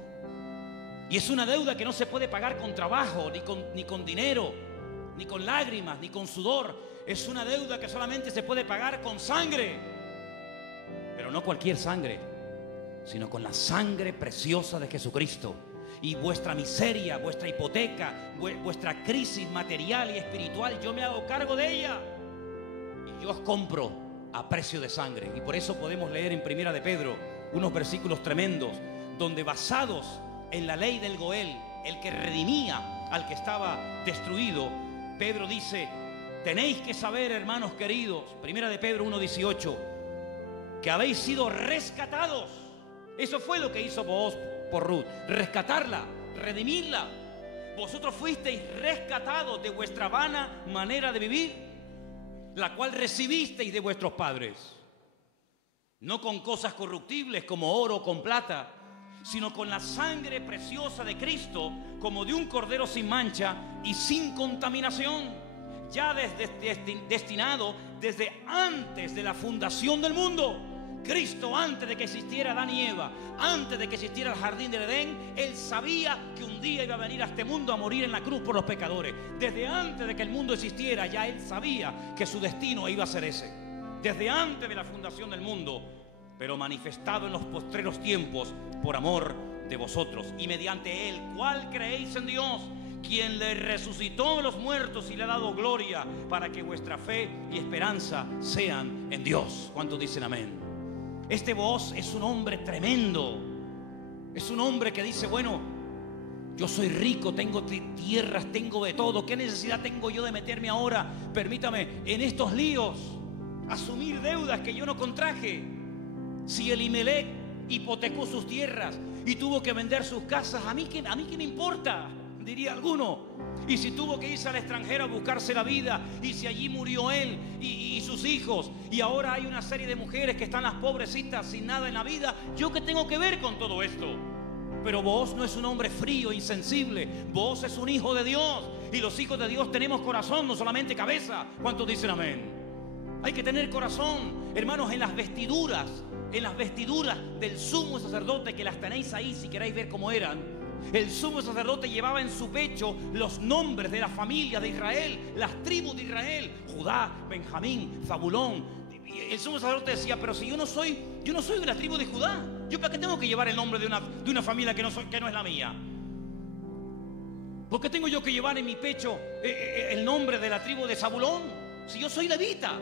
Y es una deuda que no se puede pagar con trabajo, ni con dinero, ni con lágrimas, ni con sudor. Es una deuda que solamente se puede pagar con sangre. Pero no cualquier sangre, sino con la sangre preciosa de Jesucristo. Y vuestra miseria, vuestra hipoteca, vuestra crisis material y espiritual, yo me hago cargo de ella. Y yo os compro a precio de sangre. Y por eso podemos leer en Primera de Pedro unos versículos tremendos, donde basados en la ley del Goel, el que redimía al que estaba destruido, Pedro dice: tenéis que saber, hermanos queridos, Primera de Pedro 1:18, que habéis sido rescatados. Eso fue lo que hizo Booz por Ruth, rescatarla, redimirla. Vosotros fuisteis rescatados de vuestra vana manera de vivir, la cual recibisteis de vuestros padres, no con cosas corruptibles como oro o con plata, sino con la sangre preciosa de Cristo, como de un cordero sin mancha y sin contaminación, ya destinado desde antes de la fundación del mundo. Cristo, antes de que existiera Adán y Eva, antes de que existiera el jardín del Edén, Él sabía que un día iba a venir a este mundo a morir en la cruz por los pecadores. Desde antes de que el mundo existiera, ya Él sabía que su destino iba a ser ese. Desde antes de la fundación del mundo, pero manifestado en los postreros tiempos por amor de vosotros, y mediante Él, ¿cuál creéis en Dios? Quien le resucitó de los muertos y le ha dado gloria, para que vuestra fe y esperanza sean en Dios. ¿Cuántos dicen amén? Este Booz es un hombre tremendo. Es un hombre que dice: bueno, yo soy rico, tengo tierras, tengo de todo. ¿Qué necesidad tengo yo de meterme ahora, permítame, en estos líos? Asumir deudas que yo no contraje. Si Elimelech hipotecó sus tierras y tuvo que vender sus casas, ¿a mí qué me importa?, diría alguno. Y si tuvo que irse al extranjero a buscarse la vida, y si allí murió él y sus hijos, y ahora hay una serie de mujeres que están las pobrecitas sin nada en la vida, ¿yo qué tengo que ver con todo esto? Pero Booz no es un hombre frío, insensible. Booz es un hijo de Dios, y los hijos de Dios tenemos corazón, no solamente cabeza. ¿Cuántos dicen amén? Hay que tener corazón, hermanos. En las vestiduras del sumo sacerdote, que las tenéis ahí si queréis ver cómo eran, el sumo sacerdote llevaba en su pecho los nombres de las familias de Israel, las tribus de Israel: Judá, Benjamín, Zabulón. El sumo sacerdote decía: pero si yo no soy de la tribu de Judá, ¿yo para qué tengo que llevar el nombre de una familia que no es la mía? ¿Por qué tengo yo que llevar en mi pecho el nombre de la tribu de Zabulón, si yo soy levita?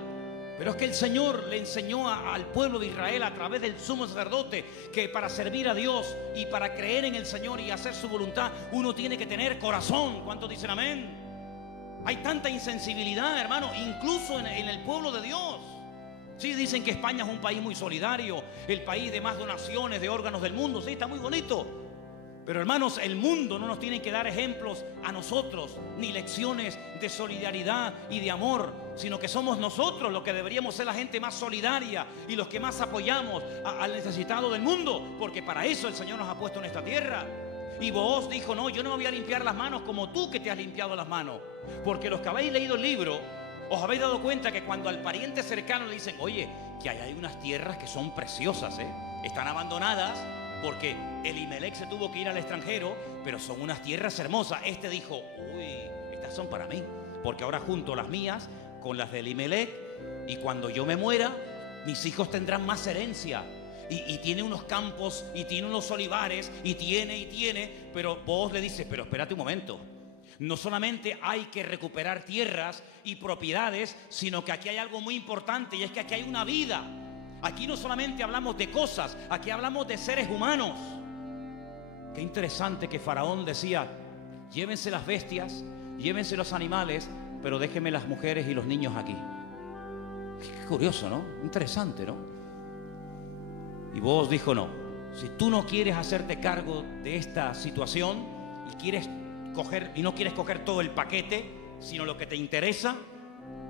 Pero es que el Señor le enseñó al pueblo de Israel a través del sumo sacerdote que para servir a Dios y para creer en el Señor y hacer su voluntad, uno tiene que tener corazón. ¿Cuántos dicen amén? Hay tanta insensibilidad, hermano, incluso en el pueblo de Dios. Sí, dicen que España es un país muy solidario, el país de más donaciones de órganos del mundo. Sí, está muy bonito. Pero hermanos, el mundo no nos tiene que dar ejemplos a nosotros, ni lecciones de solidaridad y de amor, sino que somos nosotros los que deberíamos ser la gente más solidaria y los que más apoyamos al necesitado del mundo, porque para eso el Señor nos ha puesto en esta tierra. Y Booz dijo: no, yo no me voy a limpiar las manos como tú que te has limpiado las manos. Porque los que habéis leído el libro, os habéis dado cuenta que cuando al pariente cercano le dicen: oye, que hay unas tierras que son preciosas, están abandonadas, porque Elimelech se tuvo que ir al extranjero, pero son unas tierras hermosas. Este dijo: uy, estas son para mí, porque ahora junto las mías con las de Elimelech, y cuando yo me muera, mis hijos tendrán más herencia. Y tiene unos campos, y tiene unos olivares, y tiene. Pero Booz le dice: pero espérate un momento. No solamente hay que recuperar tierras y propiedades, sino que aquí hay algo muy importante, y es que aquí hay una vida. Aquí no solamente hablamos de cosas, aquí hablamos de seres humanos. Qué interesante que Faraón decía: llévense las bestias, llévense los animales, pero déjenme las mujeres y los niños aquí. Qué curioso, ¿no? Interesante, ¿no? Y Booz dijo: no, si tú no quieres hacerte cargo de esta situación y no quieres coger todo el paquete, sino lo que te interesa,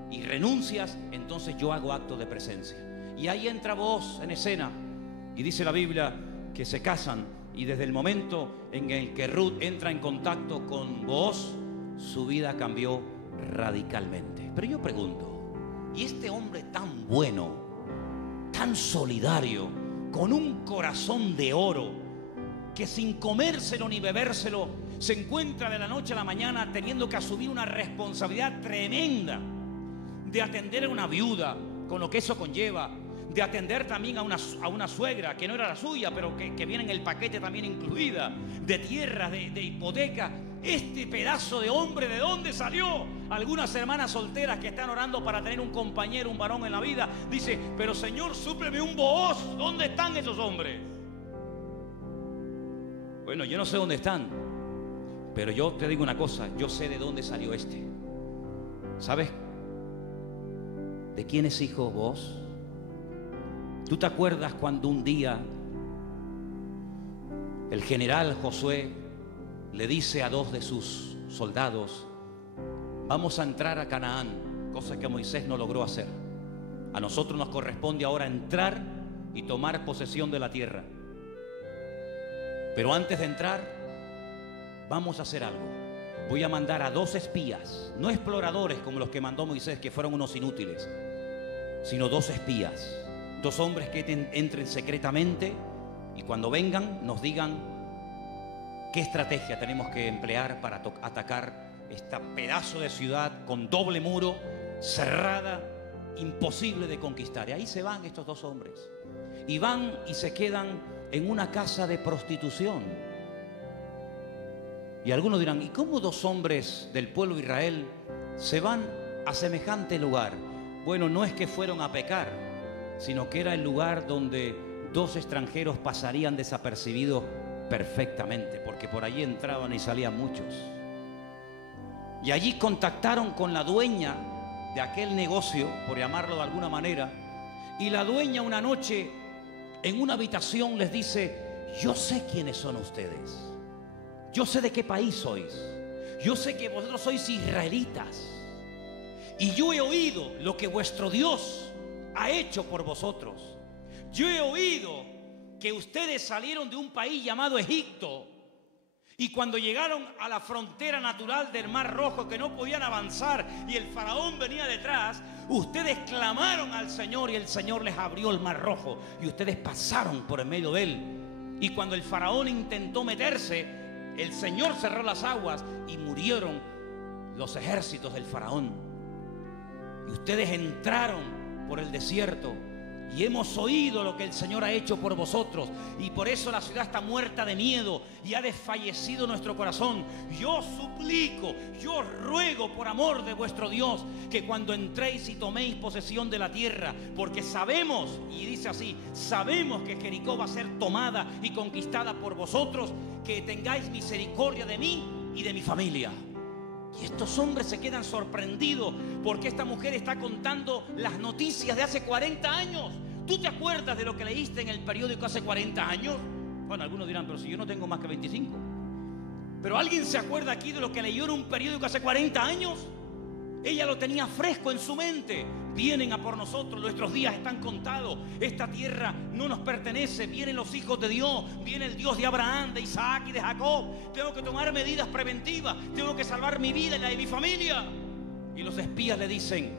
y renuncias, entonces yo hago acto de presencia. Y ahí entra Booz en escena, y dice la Biblia que se casan, y desde el momento en el que Ruth entra en contacto con Booz, su vida cambió radicalmente. Pero yo pregunto, ¿y este hombre tan bueno, tan solidario, con un corazón de oro, que sin comérselo ni bebérselo se encuentra de la noche a la mañana teniendo que asumir una responsabilidad tremenda de atender a una viuda, con lo que eso conlleva, de atender también a una suegra que no era la suya, pero que viene en el paquete también incluida, de tierras, de hipoteca. Este pedazo de hombre, ¿de dónde salió? Algunas hermanas solteras que están orando para tener un compañero, un varón en la vida, dice: pero Señor, súpleme un Booz. ¿Dónde están esos hombres? Bueno, yo no sé dónde están, pero yo te digo una cosa, yo sé de dónde salió este. ¿Sabes de quién es hijo vos? ¿Tú te acuerdas cuando un día el general Josué le dice a 2 de sus soldados: vamos a entrar a Canaán, cosa que Moisés no logró hacer? A nosotros nos corresponde ahora entrar y tomar posesión de la tierra. Pero antes de entrar, vamos a hacer algo. Voy a mandar a 2 espías, no exploradores como los que mandó Moisés, que fueron unos inútiles, sino 2 espías, 2 hombres que entren secretamente y cuando vengan nos digan qué estrategia tenemos que emplear para atacar este pedazo de ciudad con doble muro, cerrada, imposible de conquistar. Y ahí se van estos 2 hombres y van y se quedan en una casa de prostitución. Y algunos dirán: ¿y cómo 2 hombres del pueblo de Israel se van a semejante lugar? Bueno, no es que fueron a pecar, sino que era el lugar donde 2 extranjeros pasarían desapercibidos perfectamente, porque por allí entraban y salían muchos. Y allí contactaron con la dueña de aquel negocio, por llamarlo de alguna manera, y la dueña una noche en una habitación les dice: yo sé quiénes son ustedes, yo sé de qué país sois, yo sé que vosotros sois israelitas, y yo he oído lo que vuestro Dios ha hecho por vosotros. Yo he oído que ustedes salieron de un país llamado Egipto, y cuando llegaron a la frontera natural del Mar Rojo, que no podían avanzar y el faraón venía detrás, ustedes clamaron al Señor y el Señor les abrió el Mar Rojo y ustedes pasaron por en medio de él. Y cuando el faraón intentó meterse, el Señor cerró las aguas y murieron los ejércitos del faraón. Y ustedes entraron por el desierto y hemos oído lo que el Señor ha hecho por vosotros, y por eso la ciudad está muerta de miedo y ha desfallecido nuestro corazón. Yo suplico, yo ruego por amor de vuestro Dios, que cuando entréis y toméis posesión de la tierra, porque sabemos, y dice así, sabemos que Jericó va a ser tomada y conquistada por vosotros, que tengáis misericordia de mí y de mi familia. Y estos hombres se quedan sorprendidos porque esta mujer está contando las noticias de hace 40 años. ¿Tú te acuerdas de lo que leíste en el periódico hace 40 años? Bueno, algunos dirán: pero si yo no tengo más que 25. ¿Pero alguien se acuerda aquí de lo que leyó en un periódico hace 40 años? Ella lo tenía fresco en su mente. Vienen a por nosotros, nuestros días están contados. Esta tierra no nos pertenece. Vienen los hijos de Dios, viene el Dios de Abraham, de Isaac y de Jacob. Tengo que tomar medidas preventivas, tengo que salvar mi vida y la de mi familia. Y los espías le dicen: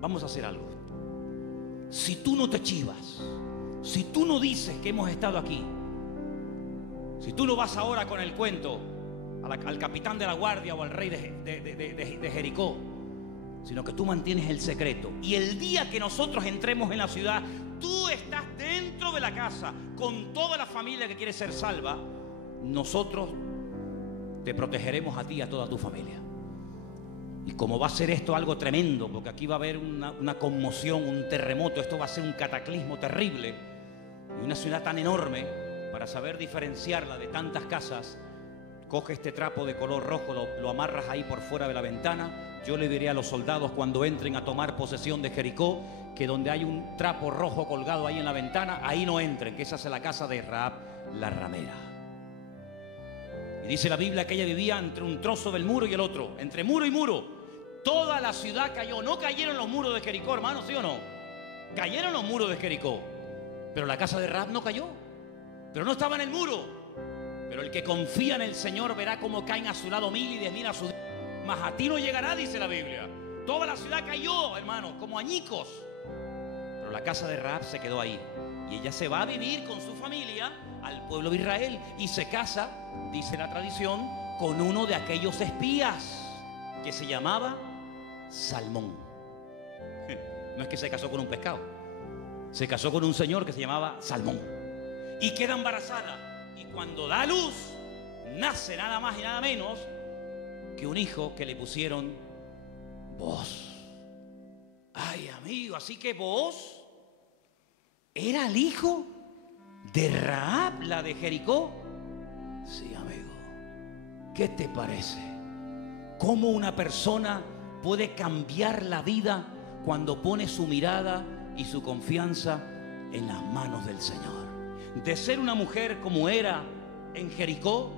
vamos a hacer algo. Si tú no te chivas, si tú no dices que hemos estado aquí, si tú no vas ahora con el cuento al capitán de la guardia o al rey de Jericó, sino que tú mantienes el secreto, y el día que nosotros entremos en la ciudad, tú estás dentro de la casa con toda la familia que quiere ser salva, nosotros te protegeremos a ti y a toda tu familia. Y como va a ser esto algo tremendo, porque aquí va a haber una conmoción, un terremoto, esto va a ser un cataclismo terrible, y una ciudad tan enorme, para saber diferenciarla de tantas casas, coge este trapo de color rojo, lo amarras ahí por fuera de la ventana. Yo le diré a los soldados cuando entren a tomar posesión de Jericó, que donde hay un trapo rojo colgado ahí en la ventana, ahí no entren, que esa es la casa de Rahab la ramera. Y dice la Biblia que ella vivía entre un trozo del muro y el otro, entre muro y muro. Toda la ciudad cayó. No cayeron los muros de Jericó, hermano, ¿sí o no? Cayeron los muros de Jericó, pero la casa de Rahab no cayó. Pero no estaba en el muro. Pero el que confía en el Señor verá cómo caen a su lado 1000 y 10.000 a su... Mas a ti no llegará, dice la Biblia. Toda la ciudad cayó, hermano, como añicos. Pero la casa de Rahab se quedó ahí. Y ella se va a vivir con su familia al pueblo de Israel y se casa, dice la tradición, con uno de aquellos espías que se llamaba Salmón. No es que se casó con un pescado, se casó con un señor que se llamaba Salmón. Y queda embarazada. Y cuando da a luz, nace nada más y nada menos que un hijo que le pusieron Booz. Ay, amigo, así que Booz era el hijo de Rahab, la de Jericó. Sí, amigo. ¿Qué te parece? ¿Cómo una persona puede cambiar la vida cuando pone su mirada y su confianza en las manos del Señor? De ser una mujer como era en Jericó,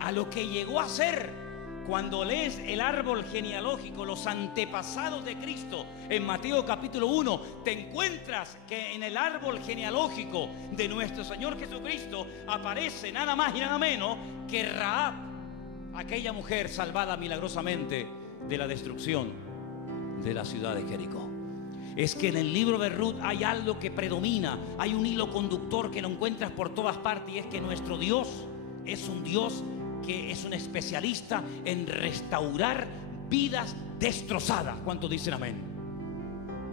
a lo que llegó a ser cuando lees el árbol genealógico, los antepasados de Cristo, en Mateo capítulo 1, te encuentras que en el árbol genealógico de nuestro Señor Jesucristo aparece nada más y nada menos que Rahab, aquella mujer salvada milagrosamente de la destrucción de la ciudad de Jericó. Es que en el libro de Ruth hay algo que predomina, hay un hilo conductor que lo encuentras por todas partes, y es que nuestro Dios es un Dios que es un especialista en restaurar vidas destrozadas. ¿Cuántos dicen amén?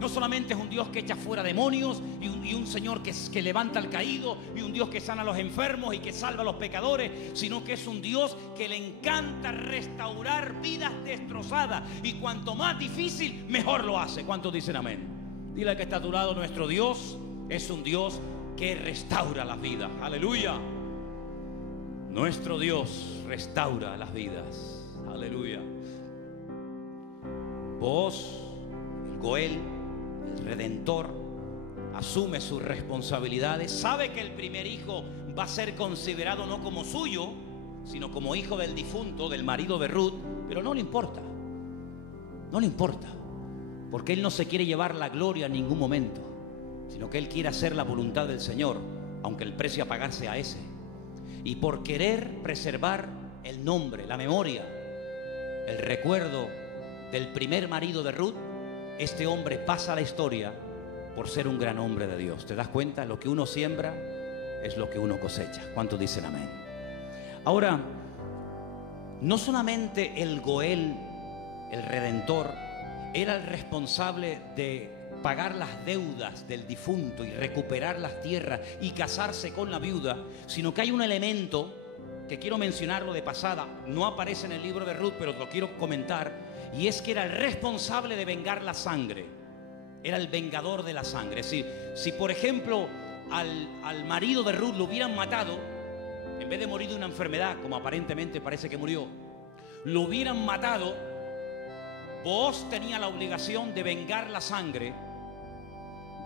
No solamente es un Dios que echa fuera demonios y un Señor que levanta al caído, y un Dios que sana a los enfermos y que salva a los pecadores, sino que es un Dios que le encanta restaurar vidas destrozadas, y cuanto más difícil, mejor lo hace. ¿Cuántos dicen amén? Dile al que está a tu lado: nuestro Dios es un Dios que restaura las vidas. Aleluya. Nuestro Dios restaura las vidas. Aleluya. Vos, el Goel, el Redentor, asume sus responsabilidades. Sabe que el primer hijo va a ser considerado no como suyo, sino como hijo del difunto, del marido de Ruth. Pero no le importa. No le importa. Porque él no se quiere llevar la gloria en ningún momento, sino que él quiere hacer la voluntad del Señor, aunque el precio a pagar sea ese. Y por querer preservar el nombre, la memoria, el recuerdo del primer marido de Ruth, este hombre pasa a la historia por ser un gran hombre de Dios. ¿Te das cuenta? Lo que uno siembra es lo que uno cosecha. ¿Cuántos dicen amén? Ahora, no solamente el Goel, el Redentor, era el responsable de pagar las deudas del difunto y recuperar las tierras y casarse con la viuda, sino que hay un elemento que quiero mencionarlo de pasada, no aparece en el libro de Ruth, pero lo quiero comentar, y es que era el responsable de vengar la sangre. Era el vengador de la sangre. Si por ejemplo al marido de Ruth lo hubieran matado, en vez de morir de una enfermedad, como aparentemente parece que murió, lo hubieran matado, Booz tenía la obligación de vengar la sangre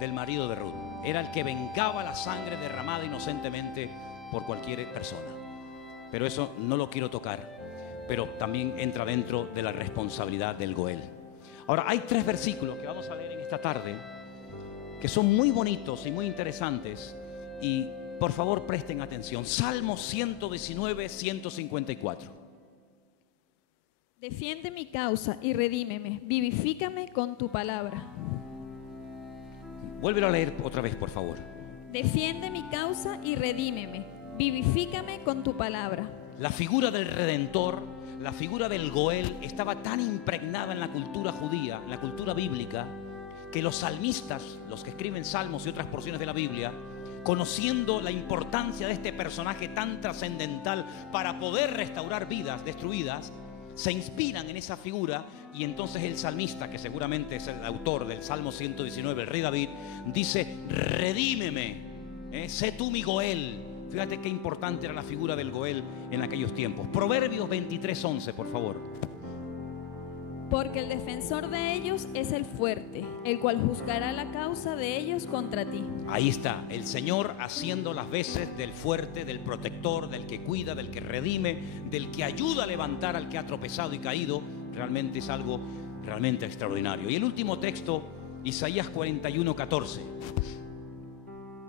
del marido de Ruth. Era el que vengaba la sangre derramada inocentemente por cualquier persona. Pero eso no lo quiero tocar, pero también entra dentro de la responsabilidad del Goel. Ahora, hay 3 versículos que vamos a leer en esta tarde que son muy bonitos y muy interesantes, y por favor presten atención. Salmo 119, 154. Defiende mi causa y redímeme, vivifícame con tu palabra. Vuélvelo a leer otra vez, por favor. Defiende mi causa y redímeme, vivifícame con tu palabra. La figura del Redentor, la figura del Goel, estaba tan impregnada en la cultura judía, en la cultura bíblica, que los salmistas, los que escriben salmos y otras porciones de la Biblia, conociendo la importancia de este personaje tan trascendental para poder restaurar vidas destruidas, se inspiran en esa figura. Y entonces el salmista, que seguramente es el autor del Salmo 119, el rey David, dice: redímeme, sé tú mi Goel. Fíjate qué importante era la figura del Goel en aquellos tiempos. Proverbios 23:11, por favor. Porque el defensor de ellos es el fuerte, el cual juzgará la causa de ellos contra ti. Ahí está, el Señor haciendo las veces del fuerte, del protector, del que cuida, del que redime, del que ayuda a levantar al que ha tropezado y caído. Realmente es algo realmente extraordinario. Y el último texto, Isaías 41:14.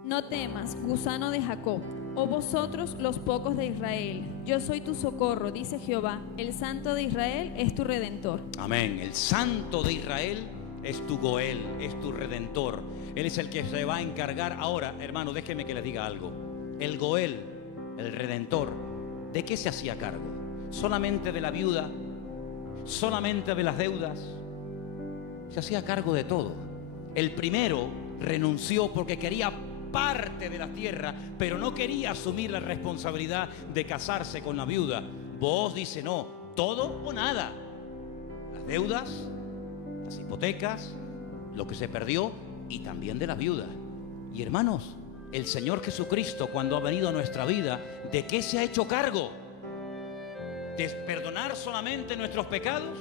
No temas, gusano de Jacob, oh vosotros los pocos de Israel. Yo soy tu socorro, dice Jehová. El Santo de Israel es tu Redentor. Amén. El Santo de Israel es tu Goel, es tu Redentor. Él es el que se va a encargar. Ahora, hermano, déjeme que les diga algo. El Goel, el Redentor, ¿de qué se hacía cargo? ¿Solamente de la viuda? ¿Solamente de las deudas? Se hacía cargo de todo. El primero renunció porque quería parte de la tierra, pero no quería asumir la responsabilidad de casarse con la viuda. Booz dice, no, todo o nada. Las deudas, las hipotecas, lo que se perdió y también de la viuda. Y hermanos, el Señor Jesucristo, cuando ha venido a nuestra vida, ¿de qué se ha hecho cargo? ¿De perdonar solamente nuestros pecados?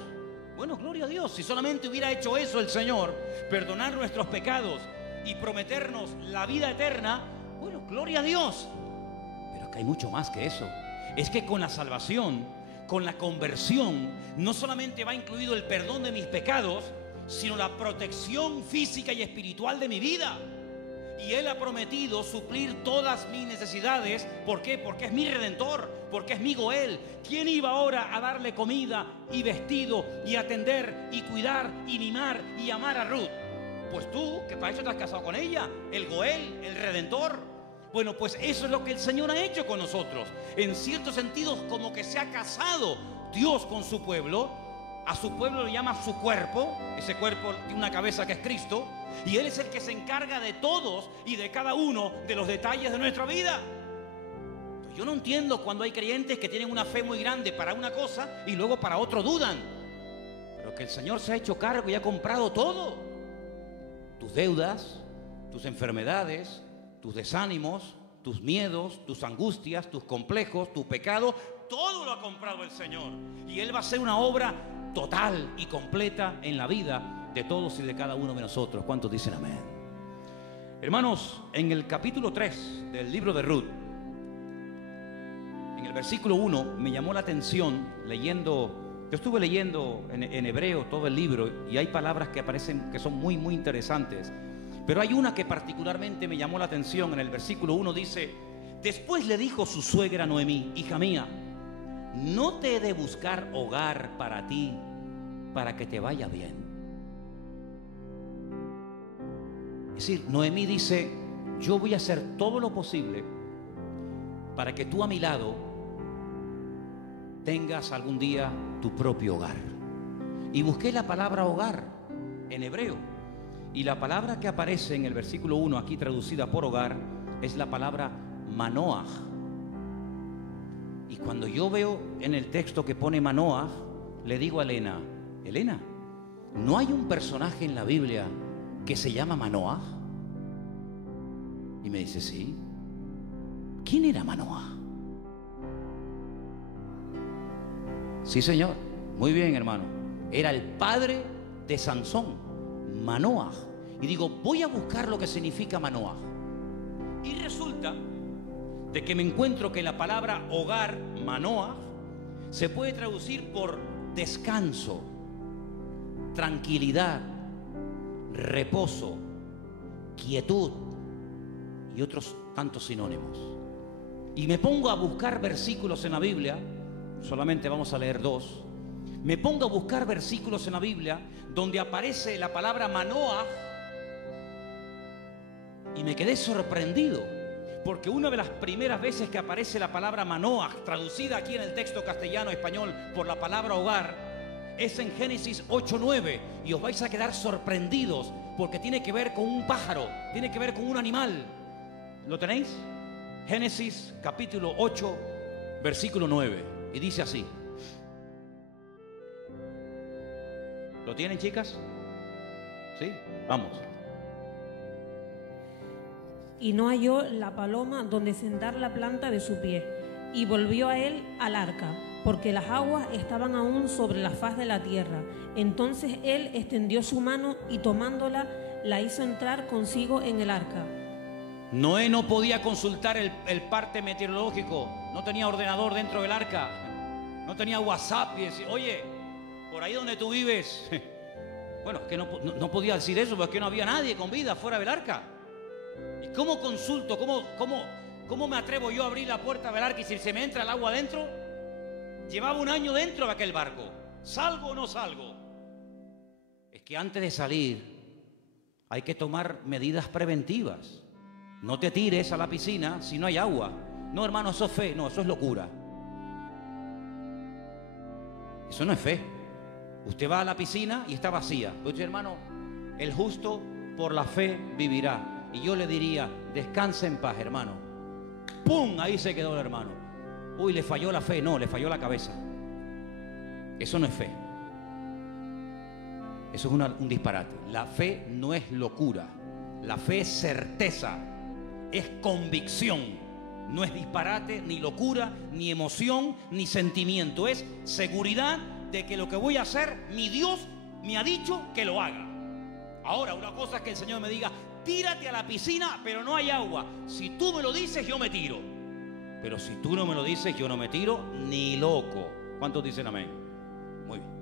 Bueno, gloria a Dios. Si solamente hubiera hecho eso el Señor, perdonar nuestros pecados y prometernos la vida eterna, bueno, gloria a Dios. Pero que hay mucho más que eso. Es que con la salvación, con la conversión, no solamente va incluido el perdón de mis pecados, sino la protección física y espiritual de mi vida. Y Él ha prometido suplir todas mis necesidades. ¿Por qué? Porque es mi Redentor, porque es mi Goel. ¿Quién iba ahora a darle comida y vestido y atender y cuidar y mimar y amar a Ruth? Pues tú, que para eso te has casado con ella, el Goel, el Redentor. Bueno, pues eso es lo que el Señor ha hecho con nosotros. En ciertos sentidos, como que se ha casado Dios con su pueblo. A su pueblo lo llama su cuerpo. Ese cuerpo tiene una cabeza que es Cristo. Y Él es el que se encarga de todos y de cada uno de los detalles de nuestra vida. Yo no entiendo cuando hay creyentes que tienen una fe muy grande para una cosa y luego para otro dudan. Pero que el Señor se ha hecho cargo y ha comprado todo. Tus deudas, tus enfermedades, tus desánimos, tus miedos, tus angustias, tus complejos, tu pecado, todo lo ha comprado el Señor. Y Él va a hacer una obra total y completa en la vida de todos y de cada uno de nosotros. ¿Cuántos dicen amén? Hermanos, en el capítulo 3 del libro de Ruth, en el versículo 1, me llamó la atención leyendo. Yo estuve leyendo en hebreo todo el libro y hay palabras que aparecen que son muy, muy interesantes. Pero hay una que particularmente me llamó la atención. En el versículo 1 dice: después le dijo su suegra Noemí: hija mía, ¿no te he de buscar hogar para ti, para que te vaya bien? Es decir, Noemí dice: yo voy a hacer todo lo posible para que tú a mi lado tengas algún día tu propio hogar. Y busqué la palabra hogar en hebreo, y la palabra que aparece en el versículo 1 aquí traducida por hogar es la palabra Manoah. Y cuando yo veo en el texto que pone Manoah, le digo a Elena: Elena, ¿no hay un personaje en la Biblia que se llama Manoah? Y me dice: sí. ¿Quién era Manoah? Sí, señor. Muy bien, hermano. Era el padre de Sansón, Manoah. Y digo, voy a buscar lo que significa Manoah. Y resulta de que me encuentro que la palabra hogar, Manoah, se puede traducir por descanso, tranquilidad, reposo, quietud y otros tantos sinónimos. Y me pongo a buscar versículos en la Biblia, solamente vamos a leer 2. Me pongo a buscar versículos en la Biblia donde aparece la palabra Manoah y me quedé sorprendido, porque una de las primeras veces que aparece la palabra Manoah, traducida aquí en el texto castellano-español por la palabra hogar, es en Génesis 8:9, y os vais a quedar sorprendidos porque tiene que ver con un pájaro, tiene que ver con un animal. ¿Lo tenéis? Génesis capítulo 8, versículo 9, y dice así. ¿Lo tienen, chicas? ¿Sí? Vamos. Y no halló la paloma donde sentar la planta de su pie, y volvió a él al arca, porque las aguas estaban aún sobre la faz de la tierra. Entonces él extendió su mano y tomándola, la hizo entrar consigo en el arca. Noé no podía consultar el parte meteorológico, no tenía ordenador dentro del arca, no tenía WhatsApp y decir: oye, por ahí donde tú vives. Bueno, es que no podía decir eso, porque no había nadie con vida fuera del arca. ¿Y cómo consulto? ¿Cómo me atrevo yo a abrir la puerta del arca y si se me entra el agua adentro? Llevaba un año dentro de aquel barco. ¿Salgo o no salgo? Es que antes de salir hay que tomar medidas preventivas. No te tires a la piscina si no hay agua. No, hermano, eso es fe. No, eso es locura. Eso no es fe. Usted va a la piscina y está vacía. Entonces, hermano, el justo por la fe vivirá. Y yo le diría, descanse en paz, hermano. ¡Pum! Ahí se quedó el hermano. Uy, le falló la fe. No, le falló la cabeza. Eso no es fe. Eso es un disparate. La fe no es locura. La fe es certeza. Es convicción. No es disparate, ni locura, ni emoción, ni sentimiento. Es seguridad de que lo que voy a hacer, mi Dios me ha dicho que lo haga. Ahora, una cosa es que el Señor me diga, tírate a la piscina, pero no hay agua. Si tú me lo dices, yo me tiro. Pero si tú no me lo dices, yo no me tiro ni loco. ¿Cuántos dicen amén? Muy bien.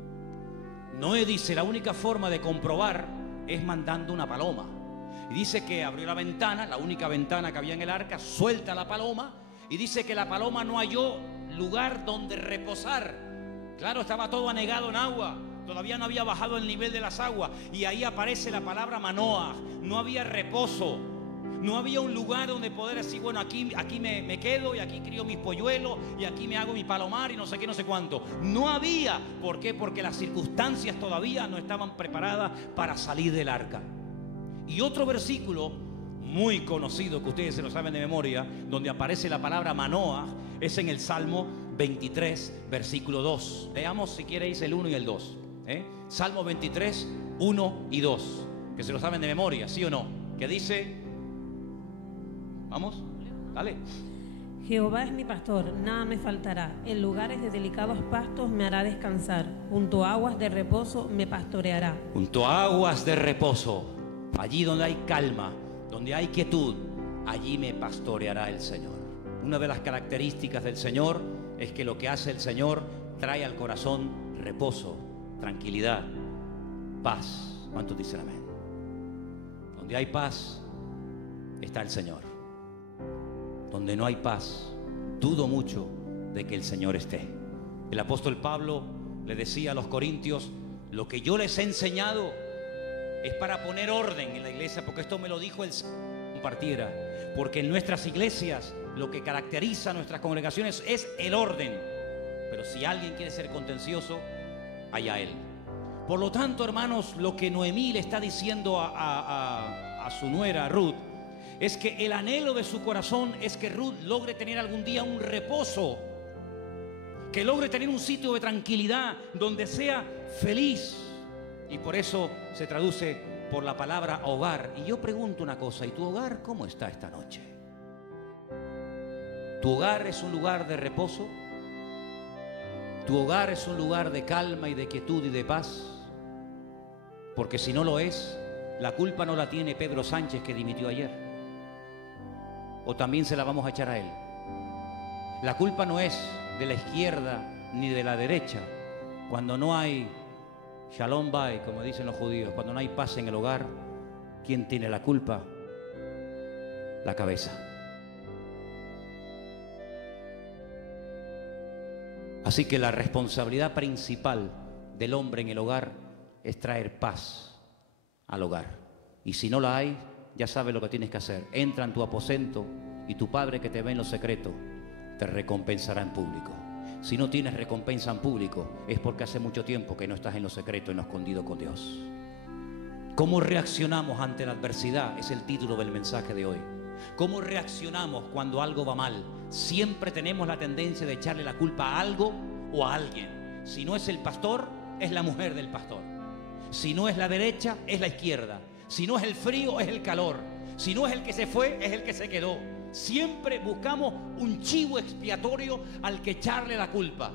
Noé dice, la única forma de comprobar es mandando una paloma. Y dice que abrió la ventana, la única ventana que había en el arca, suelta la paloma, y dice que la paloma no halló lugar donde reposar. Claro, estaba todo anegado en agua, todavía no había bajado el nivel de las aguas, y ahí aparece la palabra Manoah. No había reposo, no había un lugar donde poder decir, bueno, aquí me quedo, y aquí crío mis polluelos, y aquí me hago mi palomar, y no sé qué, no sé cuánto. No había. ¿Por qué? Porque las circunstancias todavía no estaban preparadas para salir del arca. Y otro versículo muy conocido, que ustedes se lo saben de memoria, donde aparece la palabra Manoah, es en el Salmo 23, versículo 2. Leamos si queréis el 1 y el 2. Salmo 23, 1 y 2. Que se lo saben de memoria, ¿sí o no? Que dice, vamos, dale. Jehová es mi pastor, nada me faltará. En lugares de delicados pastos me hará descansar. Junto a aguas de reposo me pastoreará. Junto a aguas de reposo, allí donde hay calma, donde hay quietud, allí me pastoreará el Señor. Una de las características del Señor es que lo que hace el Señor trae al corazón reposo, tranquilidad, paz. ¿Cuántos dicen amén? Donde hay paz está el Señor. Donde no hay paz, dudo mucho de que el Señor esté. El apóstol Pablo le decía a los corintios, lo que yo les he enseñado es para poner orden en la iglesia, porque esto me lo dijo el Señor que compartiera. Porque en nuestras iglesias lo que caracteriza a nuestras congregaciones es el orden. Pero si alguien quiere ser contencioso, allá él. Por lo tanto, hermanos, lo que Noemí le está diciendo a su nuera Ruth es que el anhelo de su corazón es que Ruth logre tener algún día un reposo, que logre tener un sitio de tranquilidad donde sea feliz. Y por eso se traduce por la palabra hogar. Y yo pregunto una cosa, ¿y tu hogar cómo está esta noche? ¿Tu hogar es un lugar de reposo? ¿Tu hogar es un lugar de calma y de quietud y de paz? Porque si no lo es, la culpa no la tiene Pedro Sánchez, que dimitió ayer. O también se la vamos a echar a él. La culpa no es de la izquierda ni de la derecha. Cuando no hay Shalom Bay, como dicen los judíos, cuando no hay paz en el hogar, ¿quién tiene la culpa? La cabeza. Así que la responsabilidad principal del hombre en el hogar es traer paz al hogar. Y si no la hay, ya sabes lo que tienes que hacer. Entra en tu aposento y tu Padre que te ve en lo secreto te recompensará en público. Si no tienes recompensa en público, es porque hace mucho tiempo que no estás en lo secreto, en lo escondido con Dios. ¿Cómo reaccionamos ante la adversidad? Es el título del mensaje de hoy. ¿Cómo reaccionamos cuando algo va mal? Siempre tenemos la tendencia de echarle la culpa a algo o a alguien. Si no es el pastor, es la mujer del pastor. Si no es la derecha, es la izquierda. Si no es el frío, es el calor. Si no es el que se fue, es el que se quedó. Siempre buscamos un chivo expiatorio al que echarle la culpa.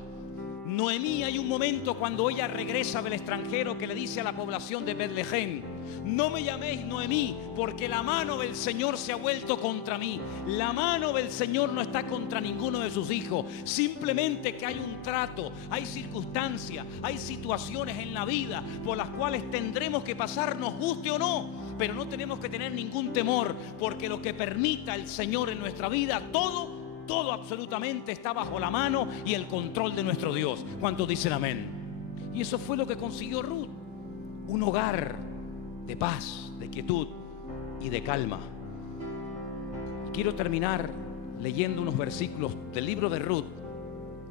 Noemí, hay un momento cuando ella regresa del extranjero que le dice a la población de Betlehem: no me llaméis Noemí, porque la mano del Señor se ha vuelto contra mí. La mano del Señor no está contra ninguno de sus hijos. Simplemente que hay un trato, hay circunstancias, hay situaciones en la vida por las cuales tendremos que pasar, nos guste o no. Pero no tenemos que tener ningún temor, porque lo que permita el Señor en nuestra vida, todo absolutamente está bajo la mano y el control de nuestro Dios. ¿Cuántos dicen amén? Y eso fue lo que consiguió Ruth. Un hogar de paz, de quietud y de calma. Y quiero terminar leyendo unos versículos del libro de Ruth,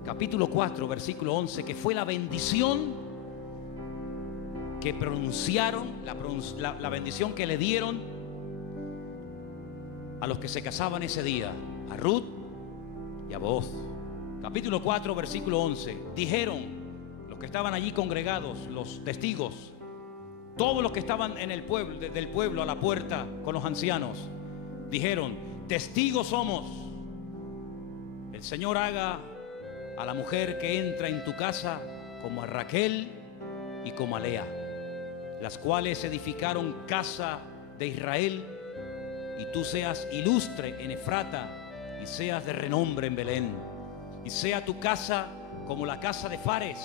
capítulo 4, versículo 11, que fue la bendición que pronunciaron, la bendición que le dieron a los que se casaban ese día, a Ruth y a Booz. Capítulo 4, versículo 11. Dijeron los que estaban allí congregados, los testigos, todos los que estaban en el pueblo, del pueblo a la puerta con los ancianos, dijeron: testigos somos. El Señor haga a la mujer que entra en tu casa como a Raquel y como a Lea, las cuales edificaron casa de Israel, y tú seas ilustre en Efrata y seas de renombre en Belén, y sea tu casa como la casa de Fares,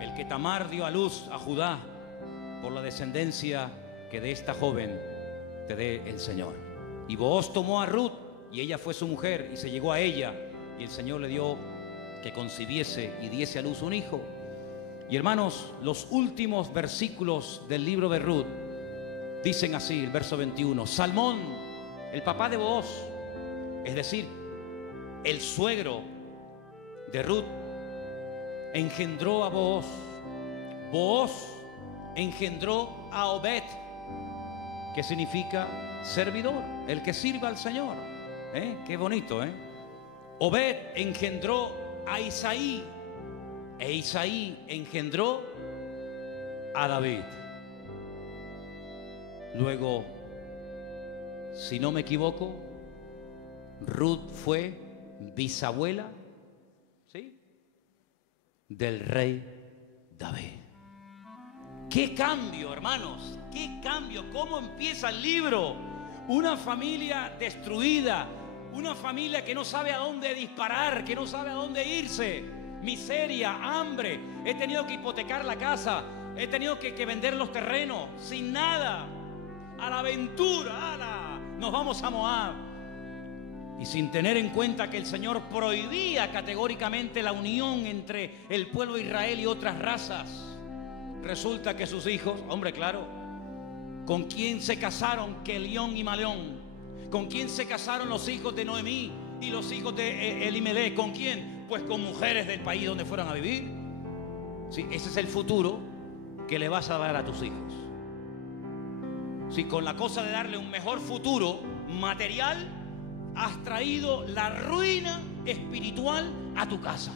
el que Tamar dio a luz a Judá, por la descendencia que de esta joven te dé el Señor. Y Booz tomó a Ruth, y ella fue su mujer, y se llegó a ella, y el Señor le dio que concibiese y diese a luz un hijo. Y hermanos, los últimos versículos del libro de Ruth dicen así, el verso 21: Salmón, el papá de Booz, es decir, el suegro de Ruth, engendró a Booz. Booz engendró a Obed, que significa servidor, el que sirva al Señor. Qué bonito, Obed engendró a Isaí, e Isaí engendró a David. Luego, si no me equivoco, Ruth fue bisabuela, ¿sí?, del rey David. ¡Qué cambio, hermanos! ¡Qué cambio! ¿Cómo empieza el libro? Una familia destruida, una familia que no sabe a dónde disparar, que no sabe a dónde irse. Miseria, hambre. He tenido que hipotecar la casa, he tenido que vender los terrenos, sin nada. A la aventura, nos vamos a Moab. Y sin tener en cuenta que el Señor prohibía categóricamente la unión entre el pueblo de Israel y otras razas. Resulta que sus hijos, hombre, claro, ¿con quién se casaron Kelión y Maleón? ¿Con quién se casaron los hijos de Noemí y los hijos de Elimelech? ¿Con quién? Pues con mujeres del país donde fueron a vivir. Sí, ese es el futuro que le vas a dar a tus hijos. Si con la cosa de darle un mejor futuro material, has traído la ruina espiritual a tu casa.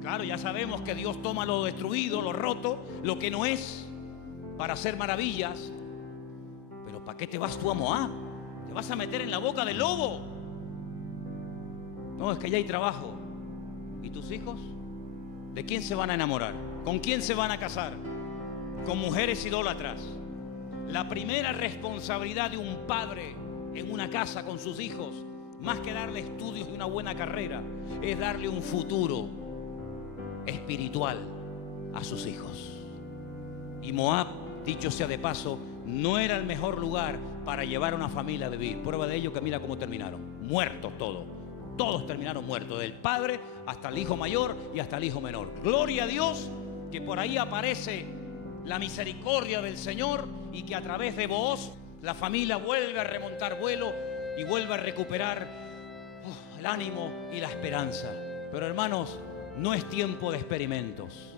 Claro, ya sabemos que Dios toma lo destruido, lo roto, lo que no es, para hacer maravillas. Pero ¿para qué te vas tú a Moab? ¿Te vas a meter en la boca del lobo? No, es que ya hay trabajo. ¿Y tus hijos? ¿De quién se van a enamorar? ¿Con quién se van a casar? Con mujeres idólatras. La primera responsabilidad de un padre en una casa con sus hijos, más que darle estudios y una buena carrera, es darle un futuro espiritual a sus hijos. Y Moab, dicho sea de paso, no era el mejor lugar para llevar a una familia a vivir. Prueba de ello que mira cómo terminaron, muertos todos. Todos terminaron muertos, del padre hasta el hijo mayor y hasta el hijo menor. Gloria a Dios que por ahí aparece la misericordia del Señor y que a través de Booz la familia vuelve a remontar vuelo y vuelve a recuperar el ánimo y la esperanza. Pero hermanos, no es tiempo de experimentos.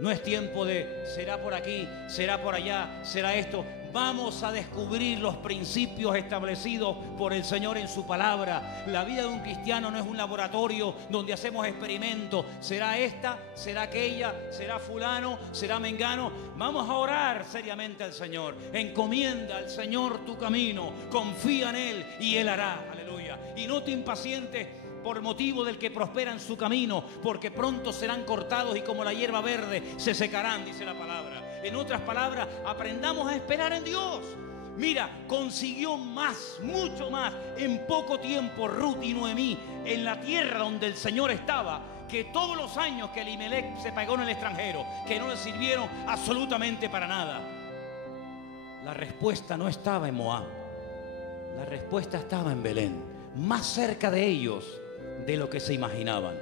No es tiempo de será por aquí, será por allá, será esto. Vamos a descubrir los principios establecidos por el Señor en su palabra. La vida de un cristiano no es un laboratorio donde hacemos experimentos. ¿Será esta? ¿Será aquella? ¿Será fulano? ¿Será mengano? Vamos a orar seriamente al Señor. Encomienda al Señor tu camino. Confía en Él y Él hará. Aleluya. Y no te impacientes por motivo del que prospera en su camino, porque pronto serán cortados y como la hierba verde se secarán, dice la palabra. En otras palabras, aprendamos a esperar en Dios. Mira, consiguió más, mucho más en poco tiempo Ruth y Noemí en la tierra donde el Señor estaba, que todos los años que Elimelech se pagó en el extranjero, que no le sirvieron absolutamente para nada. La respuesta no estaba en Moab, la respuesta estaba en Belén, más cerca de ellos de lo que se imaginaban.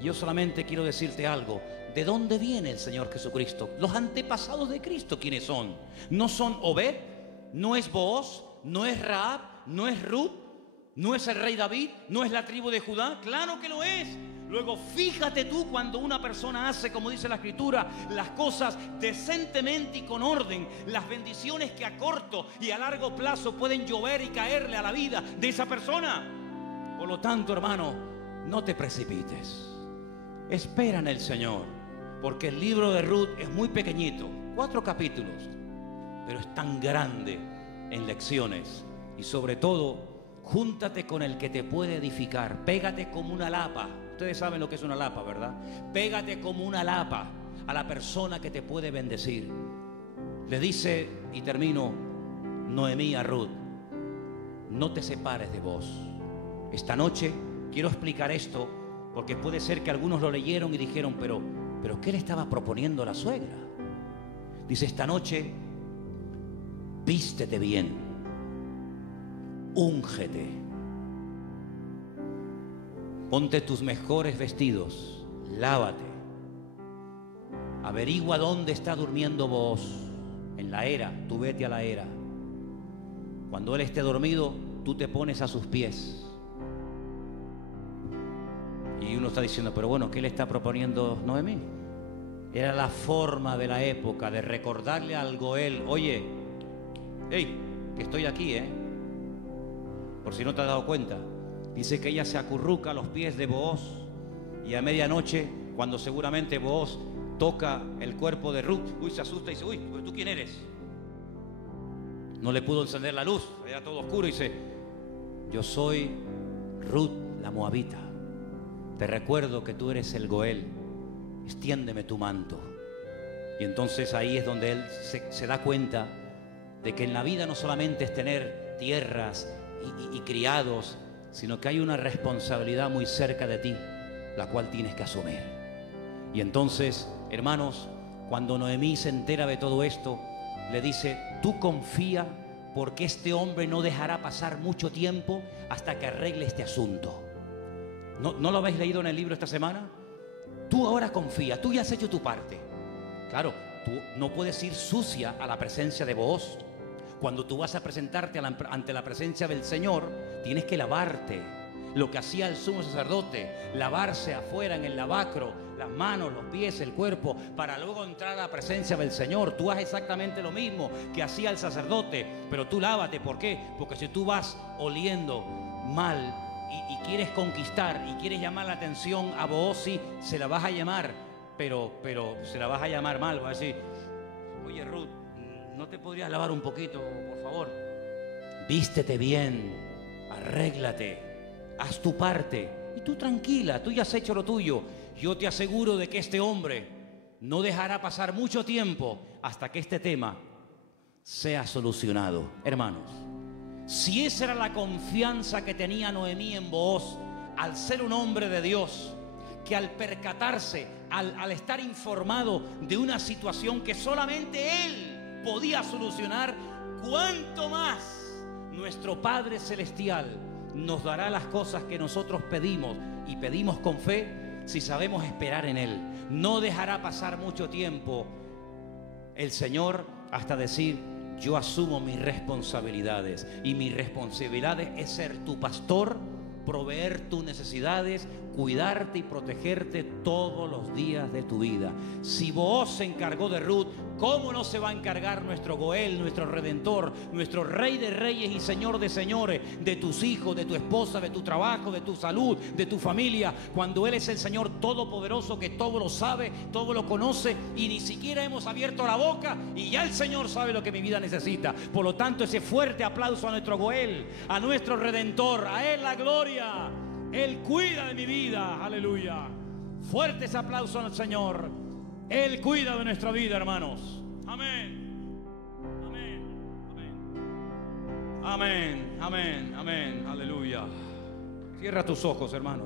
Yo solamente quiero decirte algo. ¿De dónde viene el Señor Jesucristo? Los antepasados de Cristo, ¿quiénes son? No son Obed, no es Booz, no es Rahab, no es Ruth, no es el rey David, no es la tribu de Judá. Claro que lo es. Luego fíjate tú cuando una persona hace, como dice la Escritura, las cosas decentemente y con orden, las bendiciones que a corto y a largo plazo pueden llover y caerle a la vida de esa persona. Por lo tanto, hermano, no te precipites. Espera en el Señor, porque el libro de Ruth es muy pequeñito, 4 capítulos, pero es tan grande en lecciones. Y sobre todo, júntate con el que te puede edificar. Pégate como una lapa. Ustedes saben lo que es una lapa, ¿verdad? Pégate como una lapa a la persona que te puede bendecir. Le dice, y termino, Noemí a Ruth: no te separes de vos. Esta noche quiero explicar esto, porque puede ser que algunos lo leyeron y dijeron, pero ¿qué le estaba proponiendo la suegra? Dice, esta noche vístete bien, úngete, ponte tus mejores vestidos, lávate, averigua dónde está durmiendo vos, en la era, tú vete a la era. Cuando él esté dormido, tú te pones a sus pies. Y uno está diciendo, pero bueno, ¿qué le está proponiendo Noemí? Era la forma de la época de recordarle al Goel: oye, hey, que estoy aquí, por si no te has dado cuenta. Dice que ella se acurruca a los pies de Booz, y a medianoche, cuando seguramente Booz toca el cuerpo de Ruth, se asusta y dice, uy, ¿tú quién eres? No le pudo encender la luz, era todo oscuro, y dice, yo soy Ruth la moabita. Te recuerdo que tú eres el Goel, extiéndeme tu manto. Y entonces ahí es donde él se da cuenta de que en la vida no solamente es tener tierras y criados, sino que hay una responsabilidad muy cerca de ti, la cual tienes que asumir. Y entonces, hermanos, cuando Noemí se entera de todo esto, le dice, tú confía, porque este hombre no dejará pasar mucho tiempo hasta que arregle este asunto. ¿No lo habéis leído en el libro esta semana? Tú ahora confía, tú ya has hecho tu parte. Claro, tú no puedes ir sucia a la presencia de Booz. Cuando tú vas a presentarte ante la presencia del Señor, tienes que lavarte. Lo que hacía el sumo sacerdote, lavarse afuera en el lavacro, las manos, los pies, el cuerpo, para luego entrar a la presencia del Señor. Tú haces exactamente lo mismo que hacía el sacerdote, pero tú lávate. ¿Por qué? Porque si tú vas oliendo mal y quieres conquistar y quieres llamar la atención a Booz, sí, se la vas a llamar, pero se la vas a llamar mal. Vas a decir, oye Ruth, ¿no te podrías lavar un poquito, por favor? Vístete bien, arréglate, haz tu parte. Y tú tranquila, tú ya has hecho lo tuyo. Yo te aseguro de que este hombre no dejará pasar mucho tiempo hasta que este tema sea solucionado. Hermanos, si esa era la confianza que tenía Noemí en Booz, al ser un hombre de Dios, que al percatarse, al estar informado de una situación que solamente él podía solucionar, cuánto más nuestro Padre Celestial nos dará las cosas que nosotros pedimos, y pedimos con fe si sabemos esperar en Él. No dejará pasar mucho tiempo el Señor hasta decir, yo asumo mis responsabilidades, y mi responsabilidad es ser tu pastor, proveer tus necesidades, cuidarte y protegerte todos los días de tu vida. Si Booz se encargó de Ruth, ¿cómo no se va a encargar nuestro Goel, nuestro Redentor, nuestro Rey de Reyes y Señor de Señores, de tus hijos, de tu esposa, de tu trabajo, de tu salud, de tu familia, cuando Él es el Señor Todopoderoso, que todo lo sabe, todo lo conoce, y ni siquiera hemos abierto la boca y ya el Señor sabe lo que mi vida necesita? Por lo tanto, ese fuerte aplauso a nuestro Goel, a nuestro Redentor, a Él la gloria. Él cuida de mi vida, aleluya. Fuerte ese aplauso al Señor. Él cuida de nuestra vida, hermanos. Amén. Amén. Amén. Amén. Amén. Amén. Aleluya. Cierra tus ojos, hermano.